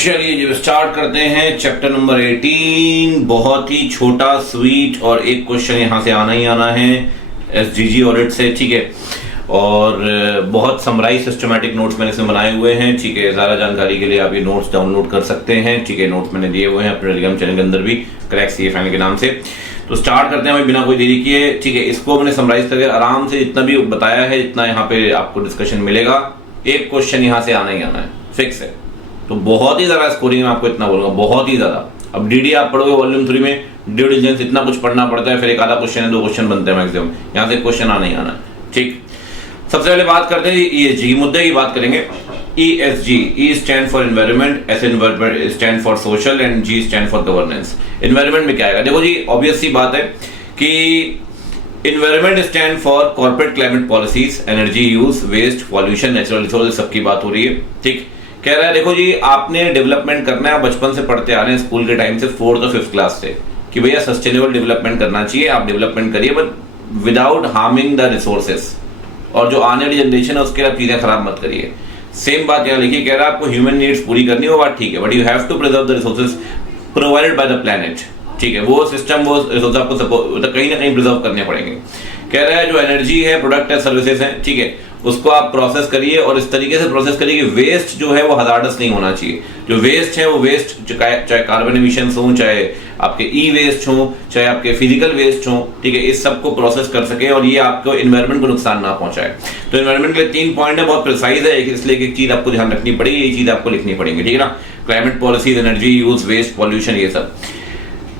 चलिए जी स्टार्ट करते हैं चैप्टर नंबर 18। बहुत ही छोटा स्वीट और एक क्वेश्चन यहाँ से आना ही आना है एसजीजी ऑडिट से, ठीक है। और बहुत समराइज सिस्टमैटिक नोट्स मैंने इसमें बनाए हुए हैं, ठीक है। ज़्यादा जानकारी के लिए आप ये नोट्स डाउनलोड कर सकते हैं, ठीक है। नोट्स मैंने दिए हुए हैं अपने टेलीग्राम चैनल के अंदर भी, क्रैक सीए फाइनल के नाम से। तो स्टार्ट करते हैं भाई बिना कोई देरी किए, ठीक है। इसको मैंने समराइज करके आराम से जितना भी बताया है, जितना यहाँ पे आपको डिस्कशन मिलेगा, एक क्वेश्चन यहाँ से आना ही आना है, फिक्स है। तो बहुत ही ज्यादा स्कोरिंग में आपको इतना बोलूंगा, बहुत ही ज्यादा। अब डीडी आप पढ़ोगे वॉल्यूम 3 में, ड्यू डिलिजेंस इतना कुछ पढ़ना पड़ता है, फिर एक आधा क्वेश्चन है, 2 क्वेश्चन बनते हैं मैक्सिमम, यहाँ से क्वेश्चन आना ही आना, ठीक। सबसे पहले बात करते हैं ईएसजी की, मुद्दे की बात करेंगे। ESG, E stand for environment, S stand for social and G stand for governance. Environment में क्या आएगा? देखो जी, ऑब्वियस सी बात है कि environment stand for corporate climate policies, energy use, waste, pollution, natural resources, सबकी बात हो रही है, ठीक। कह रहा है देखो जी, आपने डेवलपमेंट करना है, बचपन से पढ़ते आ रहे हैं स्कूल के टाइम से, 4th और 5th क्लास से, कि भैया सस्टेनेबल डेवलपमेंट करना चाहिए। आप डेवलपमेंट करिए but without harming the resources, और जो आने वाली जनरेशन है उसके लिए चीजें खराब मत करिए। सेम बात यहाँ लिखी, कह रहा है आपको ह्यूमन नीड्स पूरी करनी है, वो बात ठीक है, but you have to preserve the resources provided by the planet, ठीक है। वो सिस्टम, वो रिसोर्स आपको कहीं ना कहीं प्रिजर्व करने पड़ेंगे। कह रहा है जो एनर्जी है, प्रोडक्ट है, सर्विसेज है, ठीक है, उसको आप प्रोसेस करिए और इस तरीके से प्रोसेस करिए कि वेस्ट जो है वो हजार्डस नहीं होना चाहिए। जो वेस्ट है वो वेस्ट, चाहे कार्बन एमिशंस हो, चाहे आपके ई वेस्ट हो, चाहे आपके फिजिकल वेस्ट हो, ठीक है, इस सब को प्रोसेस कर सके और ये आपको एनवायरनमेंट को नुकसान ना पहुंचाए। तो एनवायरनमेंट के 3 पॉइंट है, बहुत प्रिसाइज है, इसलिए एक चीज आपको ध्यान रखनी पड़ेगी, ये चीज आपको लिखनी पड़ेगी, ठीक है ना। Climate policies, energy use, waste, pollution, ये सब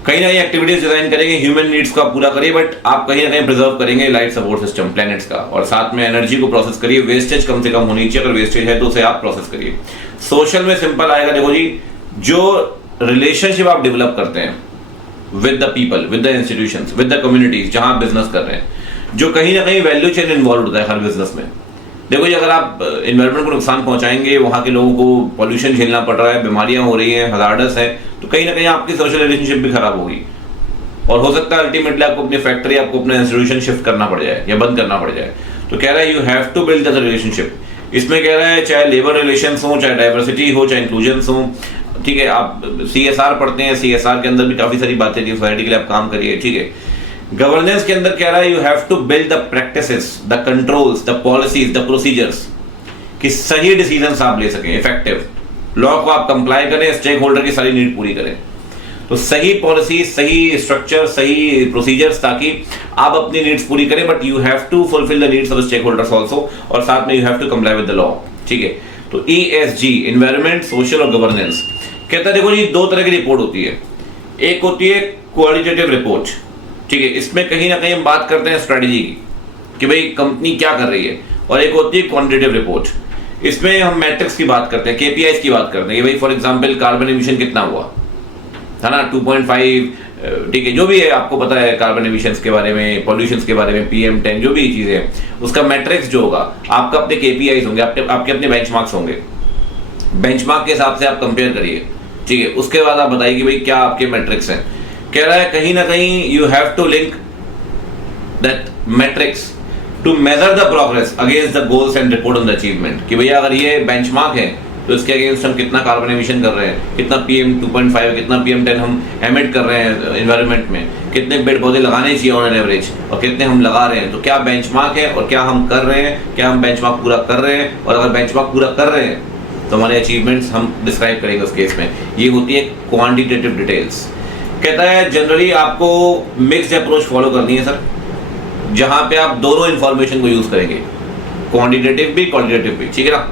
कहीं ना कहीं एक्टिविटीज डिजाइन करेंगे, ह्यूमन नीड्स को आप पूरा करिए, बट आप कहीं ना कहीं प्रिजर्व करेंगे लाइफ सपोर्ट सिस्टम प्लैनेट्स का, और साथ में एनर्जी को प्रोसेस करिए। वेस्टेज कम से कम होनी चाहिए, अगर वेस्टेज है तो उसे आप प्रोसेस करिए। सोशल में सिंपल आएगा, देखो जी, जो रिलेशनशिप आप डेवलप करते हैं with the people, with the institutions, with the communities जहां आप बिजनेस कर रहे हैं, जो कहीं ना कहीं वैल्यू चेन इन्वॉल्व होता है हर बिजनेस में। देखो जी, अगर आप एनवायरनमेंट को नुकसान पहुंचाएंगे, वहां के लोगों को पॉल्यूशन झेलना पड़ रहा है, बीमारियां हो रही हैं, हजार्डस है, तो कहीं ना कहीं आपकी सोशल रिलेशनशिप भी खराब होगी, और हो सकता है अल्टीमेटली आपको अपनी फैक्ट्री, आपको अपना इंस्टीट्यूशन शिफ्ट करना पड़ जाए या बंद करना पड़ जाए। तो कह रहा है you have to build the relationship. इसमें कह रहा है चाहे लेबर रिलेशंस हो, चाहे डाइवर्सिटी हो, चाहे इंक्लूजन हो, ठीक है। आप सीएसआर पढ़ते हैं, सीएसआर के अंदर भी काफी सारी बातें थी, सोसाइटी के लिए आप काम करिए, ठीक है। गवर्नेंस के अंदर कह रहा है you have to build the practices, the controls, the policies, the procedures, कि सही डिसीजंस आप ले सकें, इफेक्टिव लॉ को आप कंप्लाई करें, स्टेक होल्डर की सारी नीड पूरी करें। तो सही पॉलिसी, सही स्ट्रक्चर, सही प्रोसीजर्स, ताकि आप अपनी नीड्स पूरी करें, but you have to fulfil the needs of the stakeholders also, और साथ में you have to comply with the law, ठीक है। तो ईएसजी, एनवायरनमेंट, सोशल और गवर्नेंस, कहता है देखो जी, 2 तरह की रिपोर्ट होती है। एक होती है क्वालिटेटिव रिपोर्ट, ठीक है, इसमें कहीं ना कहीं हम बात करते हैं स्ट्रेटेजी की, कि भाई कंपनी क्या कर रही है, और एक होती है क्वांटिटेटिव रिपोर्ट, इसमें हम मैट्रिक्स की बात करते हैं, केपीआईज की बात करते हैं, भाई फॉर एग्जांपल कार्बन एमिशन कितना हुआ है ना, 2.5, ठीक है, जो भी है आपको पता है कार्बन एमिशंस के बारे में, पॉल्यूशंस के बारे में, PM10, जो भी चीजें हैं, उसका मैट्रिक्स जो होगा, आपका अपने केपीआईज होंगे, आपके अपने बेंचमार्क्स होंगे, बेंचमार्क के हिसाब से आप कंपेयर करिए, ठीक है। उसके बाद आप बताइए कि भाई क्या आपके मैट्रिक्स हैं। कह रहा है कहीं ना कहीं you have to link that matrix to measure the progress against the goals and report on the achievement, कि भैया अगर ये बेंचमार्क है तो इसके अगेंस्ट हम कितना कार्बन एमिशन कर रहे हैं, कितना PM2.5, कितना PM10 हम एमिट कर रहे हैं एनवायरनमेंट में, कितने पेड़ पौधे लगाने चाहिए ऑन एन एवरेज, और कितने हम लगा रहे हैं। तो क्या बेंचमार्क है और क्या हम कर रहे हैं, क्या हम बेंचमार्क पूरा कर रहे हैं, और अगर बेंचमार्क पूरा कर रहे हैं तो हमारे अचीवमेंट्स हम डिस्क्राइब करेंगे उस केस में। ये होती है क्वांटिटेटिव डिटेल्स। कहता है जनरली आपको मिक्स्ड अप्रोच फॉलो करनी है सर, जहां पे आप दोनों इंफॉर्मेशन को यूज करेंगे, क्वांटिटेटिव भी, क्वालिटेटिव भी, ठीक है ना।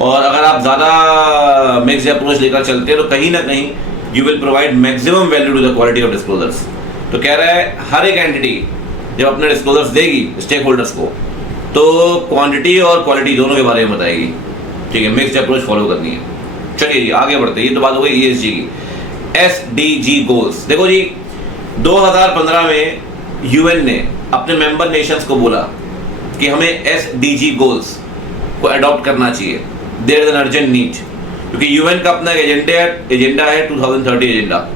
और अगर आप ज्यादा मिक्स्ड अप्रोच लेकर चलते हैं तो कहीं ना कहीं you will provide maximum value to the quality of disclosures. तो कह रहा है हर एक एंटिटी जब अपने डिस्क्लोजर्स देगी स्टेक होल्डर्स को, तो क्वांटिटी और क्वालिटी दोनों के बारे में बताएगी, ठीक है। मिक्स्ड अप्रोच फॉलो करनी है। चलिए जी आगे बढ़ते हैं, ये तो बात हो गई ईएसजी की। SDG गोल्स, देखो जी 2015 में यूएन ने अपने मेंबर नेशंस को बोला कि हमें SDG गोल्स को अडॉप्ट करना चाहिए, there is an urgent need, क्योंकि यूएन का अपना एजेंडा है 2030 एजेंडा,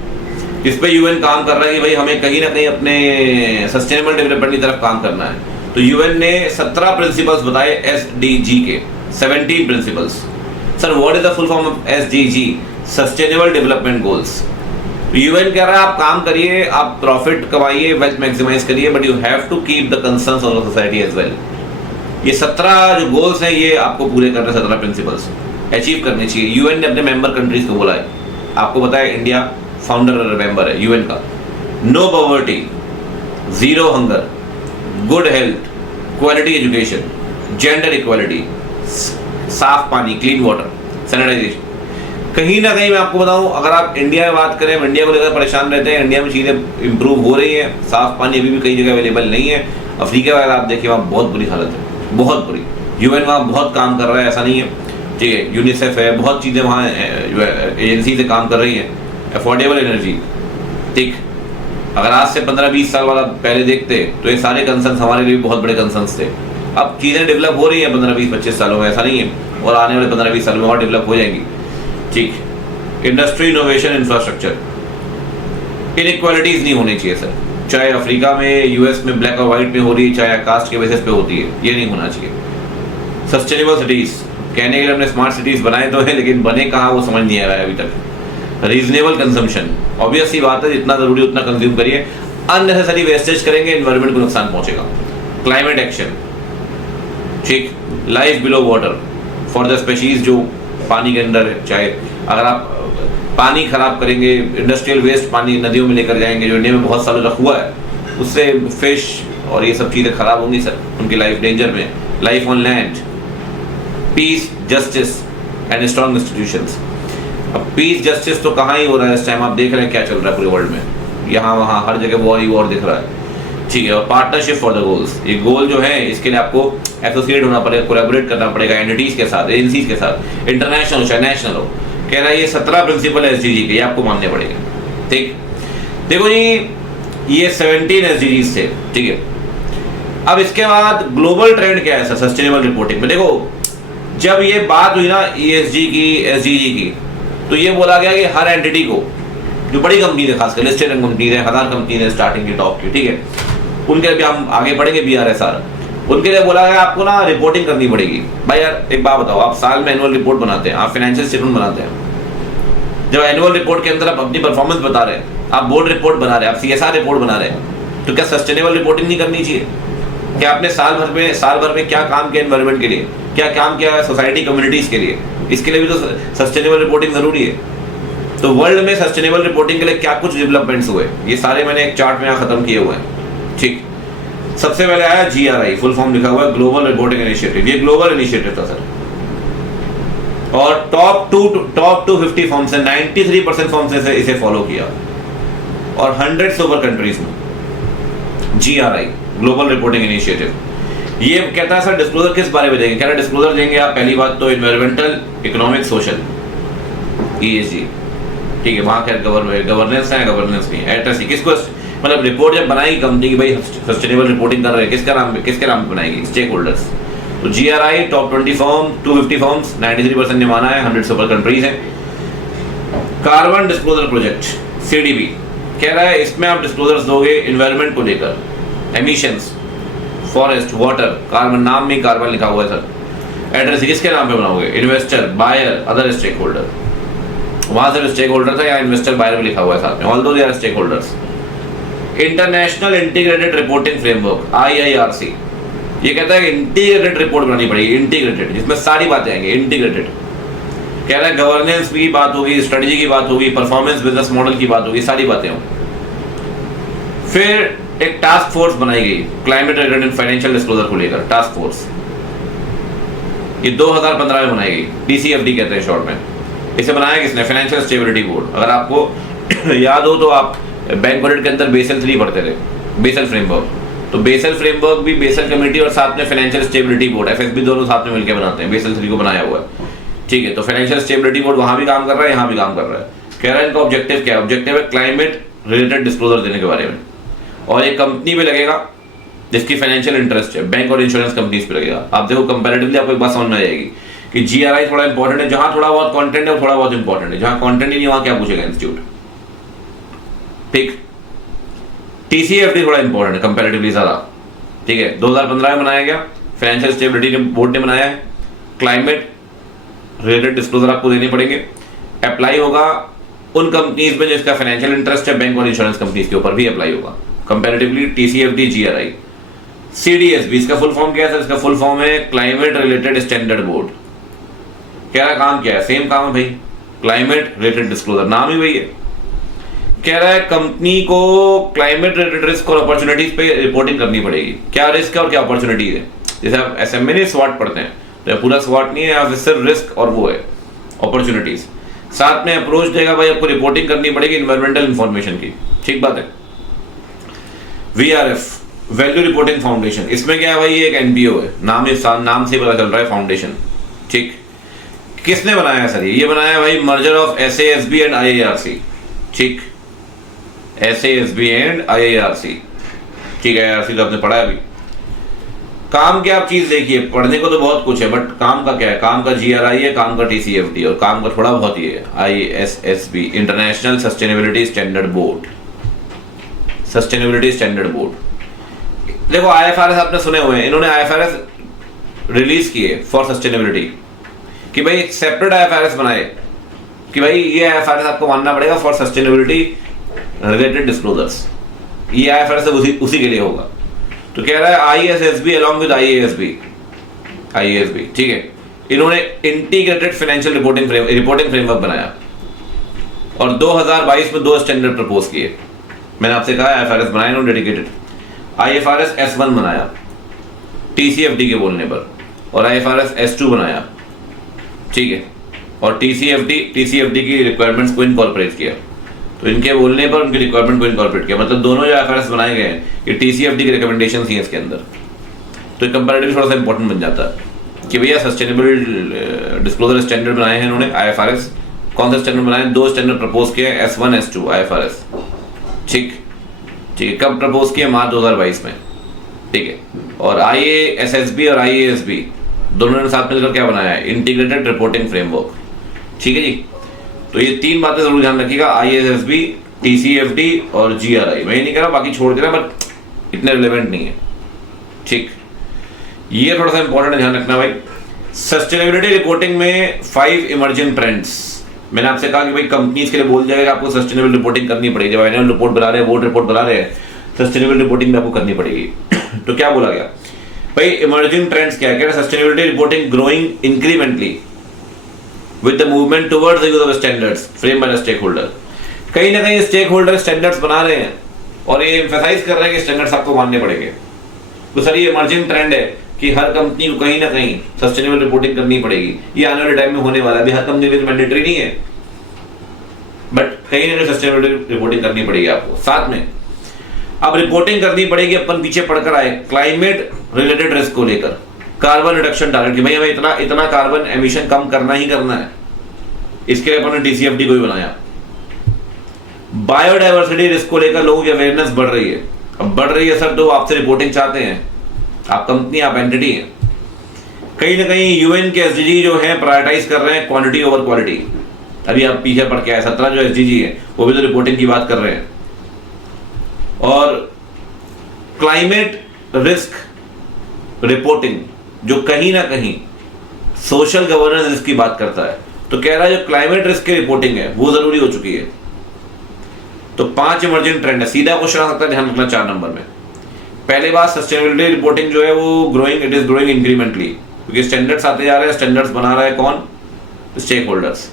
इस पे यूएन काम कर रहा है कि भाई हमें कहीं ना कहीं अपने सस्टेनेबल डेवलपमेंट की तरफ काम करना है। तो यूएन ने 17 प्रिंसिपल्स बताए SDG के, 17 principles. Sir what is the full form of SDG? Sustainable development goals. UN कह रहा है आप काम करिए, आप प्रॉफिट कमाइए, वेल्थ मैक्सिमाइज करिए, but you have to keep the concerns of the society as well. ये 17 जो गोल्स हैं ये आपको पूरे करने, 17 प्रिंसिपल्स अचीव करने चाहिए। यूएन ने अपने मेंबर कंट्रीज को बोला है, आपको पता है इंडिया फाउंडर मेंबर है यूएन का। No poverty, zero hunger, good health, quality education, gender equality, साफ पानी, क्लीन वाटर, सैनिटाइजेशन। कहीं ना कहीं मैं आपको बताऊं, अगर आप इंडिया में बात करें, इंडिया को लेकर परेशान रहते हैं, इंडिया में चीज़ें इंप्रूव हो रही हैं, साफ पानी अभी भी कई जगह अवेलेबल नहीं है। अफ्रीका वगैरह आप देखिए वहाँ बहुत बुरी हालत है, बहुत बुरी। यूएन वहाँ बहुत काम कर रहा है, ऐसा नहीं है, ठीक है, यूनिसेफ है, बहुत चीज़ें वहाँ एजेंसी से काम कर रही हैं। अफोर्डेबल एनर्जी, ठीक, अगर आज से 15-20 साल वाला पहले देखते तो ये सारे कंसर्न्स हमारे लिए बहुत बड़े कंसर्न्स थे। अब चीज़ें डेवलप हो रही हैं 15-20-25 सालों में, ऐसा नहीं है, और आने वाले 15-20 सालों में और डेवलप हो जाएंगी, ठीक। इंडस्ट्री, इनोवेशन, इंफ्रास्ट्रक्चर, इनइक्वालिटीज नहीं होनी चाहिए सर, चाहे अफ्रीका में, यूएस में ब्लैक और व्हाइट में हो रही है, चाहे कास्ट के बेसिस पे होती है, ये नहीं होना चाहिए। सस्टेनेबल सिटीज, कहने के लिए हमने स्मार्ट सिटीज बनाए तो है, लेकिन बने कहाँ वो समझ नहीं आ रहा है अभी तक। रीजनेबल कंजम्पशन, ऑब्वियस सी बात है, जितना जरूरी उतना कंज्यूम करिए, अननेसेसरी वेस्टेज करेंगे एनवायरनमेंट को नुकसान पहुंचेगा। क्लाइमेट एक्शन, ठीक, life below water for the species जो पानी के अंदर है, चाहे अगर आप पानी खराब करेंगे, इंडस्ट्रियल वेस्ट पानी नदियों में लेकर जाएंगे जो इंडिया में बहुत सालों तक हुआ है, उससे फिश और ये सब चीज़ें खराब होंगी सर, उनकी लाइफ डेंजर में। Life on land, peace, justice and strong institutions. अब पीस जस्टिस तो कहाँ ही हो रहा है इस टाइम, आप देख रहे हैं क्या चल रहा है पूरे वर्ल्ड में, यहाँ वहाँ हर जगह वॉर ही वॉर दिख रहा है, ठीक है। और पार्टनरशिप फॉर द गोल्स, ये गोल जो है इसके लिए आपको एसोसिएट होना पड़ेगा, कोलैबोरेट करना पड़ेगा एंटिटीज के साथ, एजेंसीज के साथ, इंटरनेशनल हो चाहे नेशनल हो। कह रहा है ये 17 प्रिंसिपल है एसडीजी के, ये आपको मानने पड़ेंगे, ठीक। देखो जी ये 17 एसडीजीज थे, ठीक है। अब इसके बाद ग्लोबल ट्रेंड क्या है सर सस्टेनेबल रिपोर्टिंग में? देखो जब ये बात हुई ना ईएसजी की, एसडीजी की, तो ये बोला गया कि हर एंटिटी को, जो बड़ी कंपनी है, खासकर लिस्टेड कंपनी है, 1000 कंपनी है स्टार्टिंग की टॉप की, ठीक है, उनके लिए हम आगे बढ़ेंगे, बीआरएसआर, उनके लिए बोला गया आपको ना रिपोर्टिंग करनी पड़ेगी। भाई यार एक बात बताओ, आप साल में एनुअल रिपोर्ट बनाते हैं, आप फाइनेंशियल स्टेटमेंट बनाते हैं, जब एनुअल रिपोर्ट के अंदर आप अपनी परफॉर्मेंस बता रहे हैं, आप बोर्ड रिपोर्ट बना रहे हैं, आप सीएसआर रिपोर्ट बना रहे हैं, तो क्या सस्टेनेबल रिपोर्टिंग नहीं करनी चाहिए? क्या आपने साल भर में क्या काम किया एनवायरनमेंट के लिए, क्या काम किया है सोसाइटी कम्युनिटीज के लिए, इसके लिए भी तो सस्टेनेबल रिपोर्टिंग जरूरी है। तो वर्ल्ड में सस्टेनेबल रिपोर्टिंग के लिए क्या कुछ डेवलपमेंट्स हुए, ये सारे मैंने एक चार्ट में यहाँ खत्म किए हुए हैं, ठीक। सबसे पहले आया GRI, फुल फॉर्म लिखा हुआ है ग्लोबल रिपोर्टिंग इनिशिएटिव, ये ग्लोबल इनिशिएटिव था सर, और टॉप 250 फॉर्म्स है, 93% फॉर्म्स ने इसे फॉलो किया, और 100 से ऊपर कंट्रीज में। GRI ग्लोबल रिपोर्टिंग इनिशिएटिव ये कहता है सर डिस्क्लोजर किस बारे में देंगे? कह रहा है डिस्क्लोजर देंगे आप पहली बात तो एनवायरमेंटल, इकोनॉमिक, सोशल, ESG, ठीक है। वहाँ खैर गवर्नेंस है, गवर्नेंस नहीं है, एटसी किसको, मतलब रिपोर्ट जब बनाएगी कंपनी की, भाई सस्टेनेबल रिपोर्टिंग कर रहे हैं, किसके नाम पे बनाएगी? Stakeholders. तो GRI टॉप 20 फॉर्म, 250 फॉर्म्स, 93% ने माना है, 100 से ऊपर कंट्रीज हैं। कार्बन डिस्क्लोजर प्रोजेक्ट CDP कह रहा है इसमें आप डिस्क्लोजर्स दोगे एनवायरनमेंट को लेकर, एमिशंस, फॉरेस्ट, वाटर, कार्बन, नाम में कार्बन लिखा हुआ है सर। एड्रेस किसके नाम पे बनाओगे? Investor, buyer, other stakeholder. वहां से स्टेक होल्डर था, या इन्वेस्टर बायर भी लिखा हुआ है साथ में, although they are stakeholders. International integrated reporting framework IIRC ये कहता है कि इंटीग्रेटेड रिपोर्ट बनानी पड़ेगी, इंटीग्रेटेड, जिसमें सारी बातें आएंगी, इंटीग्रेटेड। कह रहा है गवर्नेंस की बात होगी, स्ट्रेटजी की बात होगी, परफॉर्मेंस बिजनेस मॉडल की बात होगी, सारी बातें हों। फिर एक टास्क फोर्स बनाई गई क्लाइमेट रिलेटेड फाइनेंशियल डिस्क्लोजर को लेकर, टास्क फोर्स, ये 2015 में बनाई गई, TCFD कहते हैं शॉर्ट में। इसे बनाया किसने? Financial stability board. अगर आपको याद हो तो आप बैंक ऑडिट के अंदर बेसल 3 पढ़ते थे, बेसल फ्रेमवर्क। तो बेसल फ्रेमवर्क भी बेसल कमेटी और साथ में फाइनेंशियल स्टेबिलिटी बोर्ड, FSB दोनों साथ में मिलकर बनाते हैं, बेसल 3 को बनाया हुआ है, ठीक है। तो फाइनेंशियल स्टेबिलिटी बोर्ड वहां भी काम कर रहा है, यहाँ भी काम कर रहा है। कह रहा है इनका ऑब्जेक्टिव क्या है? ऑब्जेक्टिव है क्लाइमेट रिलेटेड डिस्क्लोजर देने के बारे में, और एक कंपनी पे लगेगा जिसकी फाइनेंशियल इंटरेस्ट है, बैंक और इंश्योरेंस कंपनीज पे लगेगा। आप देखो कंपैरेटिवली आपको एक बात समझ में आ जाएगी कि GRI थोड़ा इंपॉर्टेंट है, जहां थोड़ा बहुत कंटेंट है वो थोड़ा बहुत इंपॉर्टेंट है, जहां कंटेंट ही नहीं वहां क्या पूछेगा इंस्टीट्यूट, ठीक। TCFD थोड़ा इंपॉर्टेंट है कंपैरेटिवली ज्यादा, ठीक है। 2015 में बनाया गया, फाइनेंशियल स्टेबिलिटी बोर्ड ने बनाया है, क्लाइमेट रिलेटेड डिस्क्लोजर आपको देने पड़ेंगे। अप्लाई होगा उन कंपनीज में जिसका फाइनेंशियल इंटरेस्ट है, बैंक और इंश्योरेंस कंपनीज के ऊपर भी अप्लाई होगा कंपैरेटिवली। TCFD GRI। CDSB इसका फुल फॉर्म क्या है सर? इसका फुल फॉर्म है क्लाइमेट रिलेटेड स्टैंडर्ड बोर्ड। कह रहा काम क्या है? सेम काम है भाई, क्लाइमेट रिलेटेड डिस्क्लोजर, नाम ही वही है। कह रहा है कंपनी को क्लाइमेट रिलेटेड रिस्क और अपॉर्चुनिटीज पे रिपोर्टिंग करनी पड़ेगी। क्या रिस्क है और क्या अपॉर्चुनिटीज है? जैसे आप SMA में स्वाट पढ़ते हैं तो पूरा स्वाट नहीं है, यहाँ सिर्फ रिस्क और वो है अपॉर्चुनिटीज। साथ में अप्रोच देगा भाई, आपको रिपोर्टिंग करनी पड़ेगी इन्वायरमेंटल इंफॉर्मेशन की, ठीक बात है। VRF वैल्यू रिपोर्टिंग फाउंडेशन, इसमें क्या है भाई? ये एक NPO है, नाम से पता चल रहा है फाउंडेशन, ठीक। किसने बनाया है सर? ये बनाया है भाई merger of SASB and IARC, ठीक। SASB एंड IARC, ठीक है। IARC तो आपने पढ़ा है अभी। काम क्या आप चीज देखिए, पढ़ने को तो बहुत कुछ है बट काम का क्या है? काम का GRI है, काम का TCFD और काम का थोड़ा बहुत ही है ISSB, international sustainability standard board, sustainability standard board. देखो IFRS आपने सुने हुए हैं, इन्होंने IFRS रिलीज किए फॉर सस्टेनेबिलिटी कि भाई एक सेपरेट IFRS बनाए कि भाई ये IFRS आपको मानना पड़ेगा फॉर सस्टेनेबिलिटी रिलेटेड डिस्क्लोजर्स। ये IFRS उसी के लिए होगा। तो कह रहा है ISSB अलॉन्ग विद IASB, ठीक है। इन्होंने इंटीग्रेटेड फाइनेंशियल रिपोर्टिंग फ्रेमवर्क बनाया और 2022 में 2 स्टैंडर्ड प्रपोज किए। मैंने आपसे कहा IFRS बनाया इन्होंने डेडिकेटेड। IFRS S1 बनाया TCFD के बोलने पर और IFRS S2 बनाया, ठीक है। और TCFD की रिक्वायरमेंट्स को इनकॉर्पोरेट किया। तो इनके बोलने पर उनकी रिक्वायरमेंट को इनकॉर्पोरेट किया, मतलब दोनों जो IFRS बनाए गए हैं ये TCFD की रिकमेंडेशन थी इसके अंदर। तो ये कंपैरेटिवली थोड़ा सा इंपॉर्टेंट बन जाता है कि भैया सस्टेनेबल डिस्क्लोजर स्टैंडर्ड बनाए हैं इन्होंने IFRS। कौन सा स्टैंडर्ड बनाए? 2 स्टैंडर्ड प्रपोज किए, S1 S2 IFRS, ठीक है। कब प्रपोज किया? मार्च 2022 में, ठीक है। और IASSB और IASB दोनों ने साथ मिलकर क्या बनाया है? इंटीग्रेटेड रिपोर्टिंग फ्रेमवर्क, ठीक है जी। तो ये 3 बातें जरूर ध्यान रखिएगा, ISSB, TCFD और GRI। मैं ये नहीं कह रहा बाकी छोड़ देना, बट इतने रिलेवेंट नहीं है, ठीक। ये थोड़ा सा इंपॉर्टेंट ध्यान रखना भाई। सस्टेनेबिलिटी रिपोर्टिंग में 5 इमर्जिंग ट्रेंड्स। मैंने आपसे कहा कि भाई कंपनीज के लिए बोल जाएगा आपको सस्टेनेबल रिपोर्टिंग करनी पड़ेगी। जब एनुअल रिपोर्ट बना रहे हैं, बोर्ड रिपोर्ट बना रहे हैं, सस्टेनेबल रिपोर्टिंग में आपको करनी पड़ेगी। तो क्या बोला गया भाई? इमर्जिंग ट्रेंड्स क्या है? Sustainability reporting growing incrementally with the movement towards the use of standards frame by the stakeholder. कहीं ना कहीं स्टेक होल्डर स्टैंडर्ड्स बना रहे हैं और ये एम्फेसाइज कर रहे हैं कि स्टैंडर्ड्स आपको मानने पड़ेंगे। तो सर ये इमर्जिंग ट्रेंड है कि हर कंपनी को कहीं ना कहीं सस्टेनेबल रिपोर्टिंग करनी पड़ेगी। ये आने वाले टाइम में होने वाला है। अभी हर कंपनी के लिए मैंडेटरी नहीं है, बट कहीं ना कहीं सस्टेनेबल रिपोर्टिंग करनी पड़ेगी आपको। साथ में अब रिपोर्टिंग करनी पड़ेगी, अपन पीछे पढ़कर आए क्लाइमेट रिलेटेड रिस्क को लेकर, कार्बन रिडक्शन टारगेट कि भाई हमें इतना कार्बन एमिशन कम करना ही करना है। इसके लिए अपन ने TCFD को भी बनाया। बायोडायवर्सिटी रिस्क को लेकर लोगों की अवेयरनेस बढ़ रही है। अब बढ़ रही है सर, तो आपसे रिपोर्टिंग चाहते हैं, आप कंपनी, आप एंटिटी हैं। कहीं ना कहीं UN के SDG जो है प्रायोरिटाइज कर रहे हैं क्वांटिटी ओवर क्वालिटी। अभी आप पीछे पढ़ के आए, 17 जो SDG है वो भी तो रिपोर्टिंग की बात कर रहे हैं। और क्लाइमेट रिस्क रिपोर्टिंग जो कहीं ना कहीं सोशल गवर्नेंस रिस्क की बात करता है, तो कह रहा है जो क्लाइमेट रिस्क की रिपोर्टिंग है वो जरूरी हो चुकी है। तो 5 इमर्जिंग ट्रेंड है। सीधा क्वेश्चन आ सकता है, ध्यान रखना 4 नंबर में। पहली बात, सस्टेनेबिलिटी रिपोर्टिंग जो है वो growing, it is growing incrementally, क्योंकि स्टैंडर्ड्स आते जा रहे हैं। स्टैंडर्ड्स बना रहा है कौन? Stakeholders.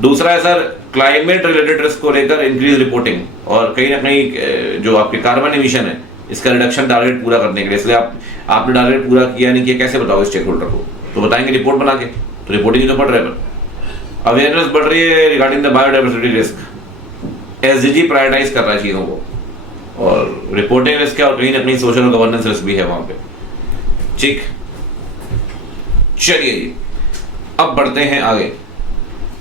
दूसरा है सर क्लाइमेट रिलेटेड रिस्क को लेकर इंक्रीज रिपोर्टिंग, और कहीं ना कहीं जो आपके कार्बन एमिशन है इसका रिडक्शन टारगेट पूरा करने के लिए। इसलिए आपने टारगेट पूरा किया नहीं किया, कैसे बताओगे स्टेक होल्डर को? तो बताएंगे रिपोर्ट बना के। तो रिपोर्टिंग तो बढ़ रहा है, पर अवेयरनेस बढ़ रही है regarding the biodiversity risk. SDG prioritise कर रहा है चीजों को, और रिपोर्टिंग रिस्क है और कहीं ना कहीं सोशल और गवर्नेंस रिस्क भी है वहां पे, ठीक। चलिए जी, अब बढ़ते हैं आगे।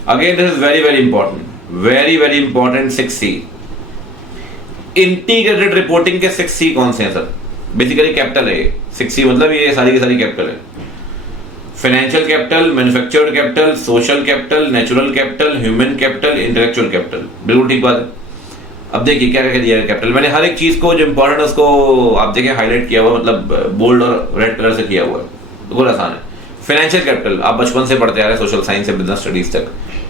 Again this is very very important, very very important. 6C integrated reporting के 6C कौन से हैं सर? बेसिकली कैपिटल है 6C, मतलब ये सारी की सारी कैपिटल है। Financial capital, manufactured capital, social capital, natural capital, human capital, intellectual capital. बिल्कुल ठीक बात है। अब देखिए क्या क्या दिया है कैपिटल। मैंने हर एक चीज को जो इंपॉर्टेंट है उसको आप देखें हाईलाइट किया हुआ, मतलब बोल्ड और रेड कलर से किया हुआ है, बिल्कुल आसान है। फाइनेंशियल कैपिटल आप बचपन से पढ़ते आ रहे हैं, सोशल साइंस से बिजनेस स्टडीज तक।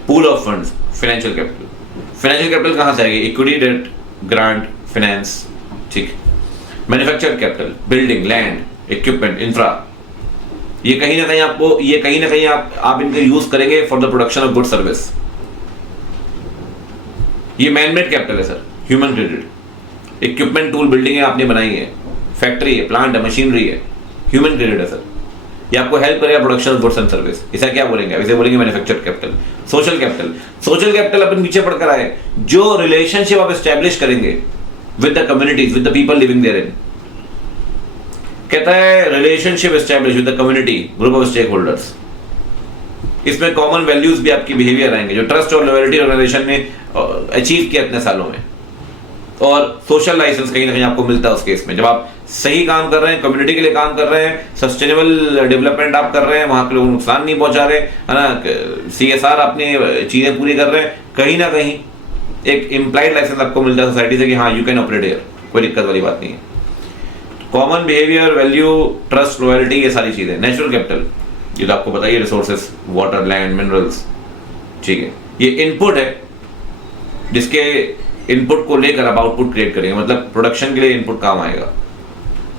Pool of funds, financial capital. Financial capital कहां से आएगी? इक्विटी, डेट, ग्रांट, फाइनेंस, ठीक। Manufacture capital, building, land, equipment, infra, ये कहीं ना कहीं आप इनका यूज करेंगे for the production of good service. ये मैनमेड कैपिटल है sir, human credit. Equipment, tool, building आपने बनाई है, फैक्ट्री है, प्लांट है, मशीनरी है, ह्यूमन क्रेडिट है सर। ये आपको हेल्प करेगा production of goods and service. इसे क्या बोलेंगे? इसे बोलेंगे manufactured capital. Social capital, social capital अपन नीचे पढ़कर आए, जो रिलेशनशिप आप एस्टैब्लिश करेंगे with the communities, with the people living there in. कहता है relationship establish with the community, group of stakeholders. इसमें कॉमन वैल्यूज भी आपकी बिहेवियर आएंगे, जो ट्रस्ट और लॉयल्टी ऑर्गेनाइजेशन ने अचीव किया इतने सालों में। और सोशल लाइसेंस कहीं ना कहीं आपको मिलता है उस केस में, जब आप सही काम कर रहे हैं, कम्युनिटी के लिए काम कर रहे हैं, सस्टेनेबल डेवलपमेंट आप कर रहे हैं, वहां के लोगों को नुकसान नहीं पहुंचा रहे, है ना, CSR अपनी चीजें पूरी कर रहे हैं, कहीं ना कहीं एक इम्प्लाइड लाइसेंस आपको मिलता है सोसाइटी से कि हाँ यू कैन ऑपरेट हियर, कोई दिक्कत वाली बात नहीं है। Common behaviour, value, trust, loyalty, ये सारी चीजें। नेचुरल कैपिटल, ये तो आपको बताइए, रिसोर्सेस, वाटर, लैंड, मिनरल्स, ठीक है। ये इनपुट है जिसके इनपुट को लेकर आप आउटपुट क्रिएट करेंगे, मतलब प्रोडक्शन के लिए इनपुट काम आएगा,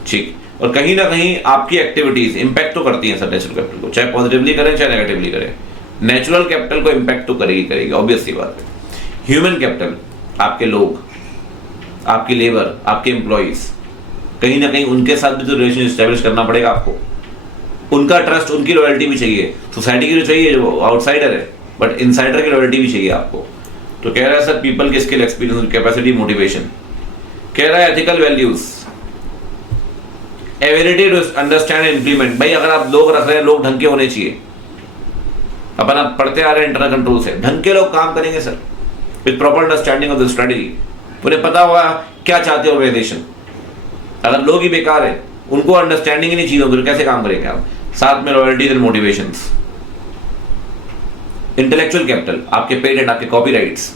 ठीक। और कहीं ना कहीं आपकी एक्टिविटीज इंपैक्ट तो करती हैं सर नेचुरल कैपिटल को, चाहे पॉजिटिवली करें चाहे नेगेटिवली करें, नेचुरल कैपिटल को इंपैक्ट तो करेगी, ऑब्वियस सी बात है। ह्यूमन कैपिटल, आपके लोग, आपकी लेबर, आपके एम्प्लॉइज, कहीं ना कहीं उनके साथ भी तो रिलेशन एस्टैब्लिश करना पड़ेगा आपको। उनका ट्रस्ट, उनकी लॉयल्टी भी चाहिए, सोसाइटी की तो चाहिए जो आउटसाइडर है, बट इनसाइडर की लॉयल्टी भी चाहिए आपको। तो कह रहा है सर पीपल की स्किल, एक्सपीरियंस, कैपेसिटी, मोटिवेशन। कह रहा है ethical values, ability to understand and implement. भाई अगर आप लोग रख रहे हैं, लोग ढंग के होने चाहिए। अपन आप पढ़ते आ रहे हैं इंटरनल कंट्रोल से, ढंग के लोग काम करेंगे sir, with proper understanding of the strategy. उन्हें पता होगा क्या चाहते हो ऑर्गेनाइजेशन। अगर लोग ही बेकार है, उनको अंडरस्टैंडिंग ही नहीं चीजों की, कैसे काम करेंगे आप? साथ में loyalties and motivations. Intellectual capital, आपके पेटेंट, आपके कॉपीराइट्स।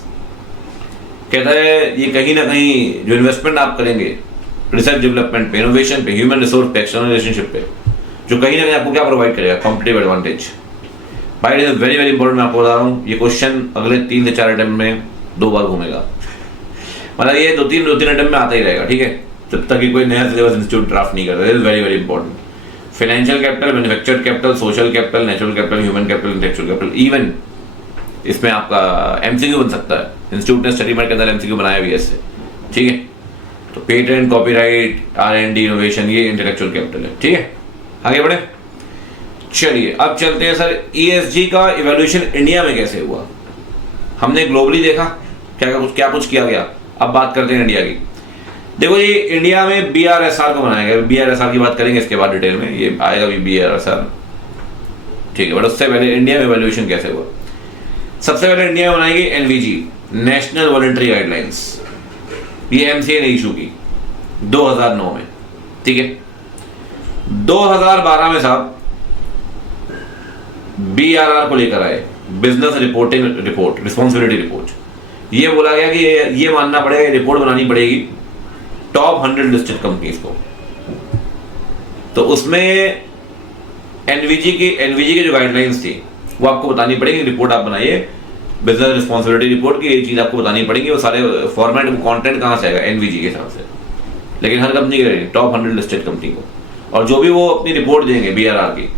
कहता है ये कहीं ना कहीं जो इन्वेस्टमेंट आप करेंगे रिसर्च डेवलपमेंट पे, इनोवेशन पे, ह्यूमन रिसोर्स पे, एक्सटर्नल रिलेशनशिप पे, जो कहीं ना कहीं आपको क्या प्रोवाइड करेगा? Competitive advantage. भाई it is very very important, मैं आपको बता रहा हूँ, ये क्वेश्चन अगले 3 से 4 अटेम्प्ट में 2 बार घूमेगा, मतलब ये 2-3 अटेम्प्ट में आता ही रहेगा, ठीक है, जब तक कि कोई नया सिलेबस इंस्टीट्यूट ड्राफ्ट नहीं करता। It is very very important. Financial capital, manufactured capital, social capital, natural capital, human capital, intellectual capital. Even इसमें आपका MCQ बन सकता है, इंस्टीट्यूट ने स्टडी मेट के अंदर MCQ बनाया भी है इससे, ठीक है। तो पेटेंट, कॉपीराइट, R&D, इनोवेशन, ये इंटेलेक्चुअल कैपिटल है, ठीक है। आगे बढ़े, चलिए अब चलते हैं सर ESG का इवोल्यूशन इंडिया में कैसे हुआ। हमने ग्लोबली देखा क्या कुछ किया गया, अब बात करते हैं इंडिया की। देखो जी, इंडिया में BRSR को बनाया गया, BRSR की बात करेंगे इसके बाद डिटेल में, ये आएगा भी BRSR, ठीक है। बट उससे पहले इंडिया में इवोल्यूशन कैसे हुआ? सबसे पहले इंडिया में बनाई गई NVG, नेशनल वॉलंटरी गाइडलाइंस। ये MCA ने इशू की 2009 में, ठीक है। 2012 में साहब BRR को लेकर आए, business reporting report, responsibility report. ये बोला गया कि ये मानना पड़ेगा, रिपोर्ट बनानी पड़ेगी टॉप 100 लिस्टेड कंपनीज को। तो उसमें NVG की जो गाइडलाइंस थी वो आपको बतानी पड़ेगी, रिपोर्ट आप बनाइए बिजनेस रिस्पॉन्सिबिलिटी रिपोर्ट की, ये चीज आपको बतानी पड़ेगी। वो सारे फॉर्मेट, कंटेंट कहां से आएगा? NVG के हिसाब से, लेकिन हर कंपनी के टॉप 100 लिस्टेड कंपनी को। और जो भी वो अपनी रिपोर्ट देंगे BRR की,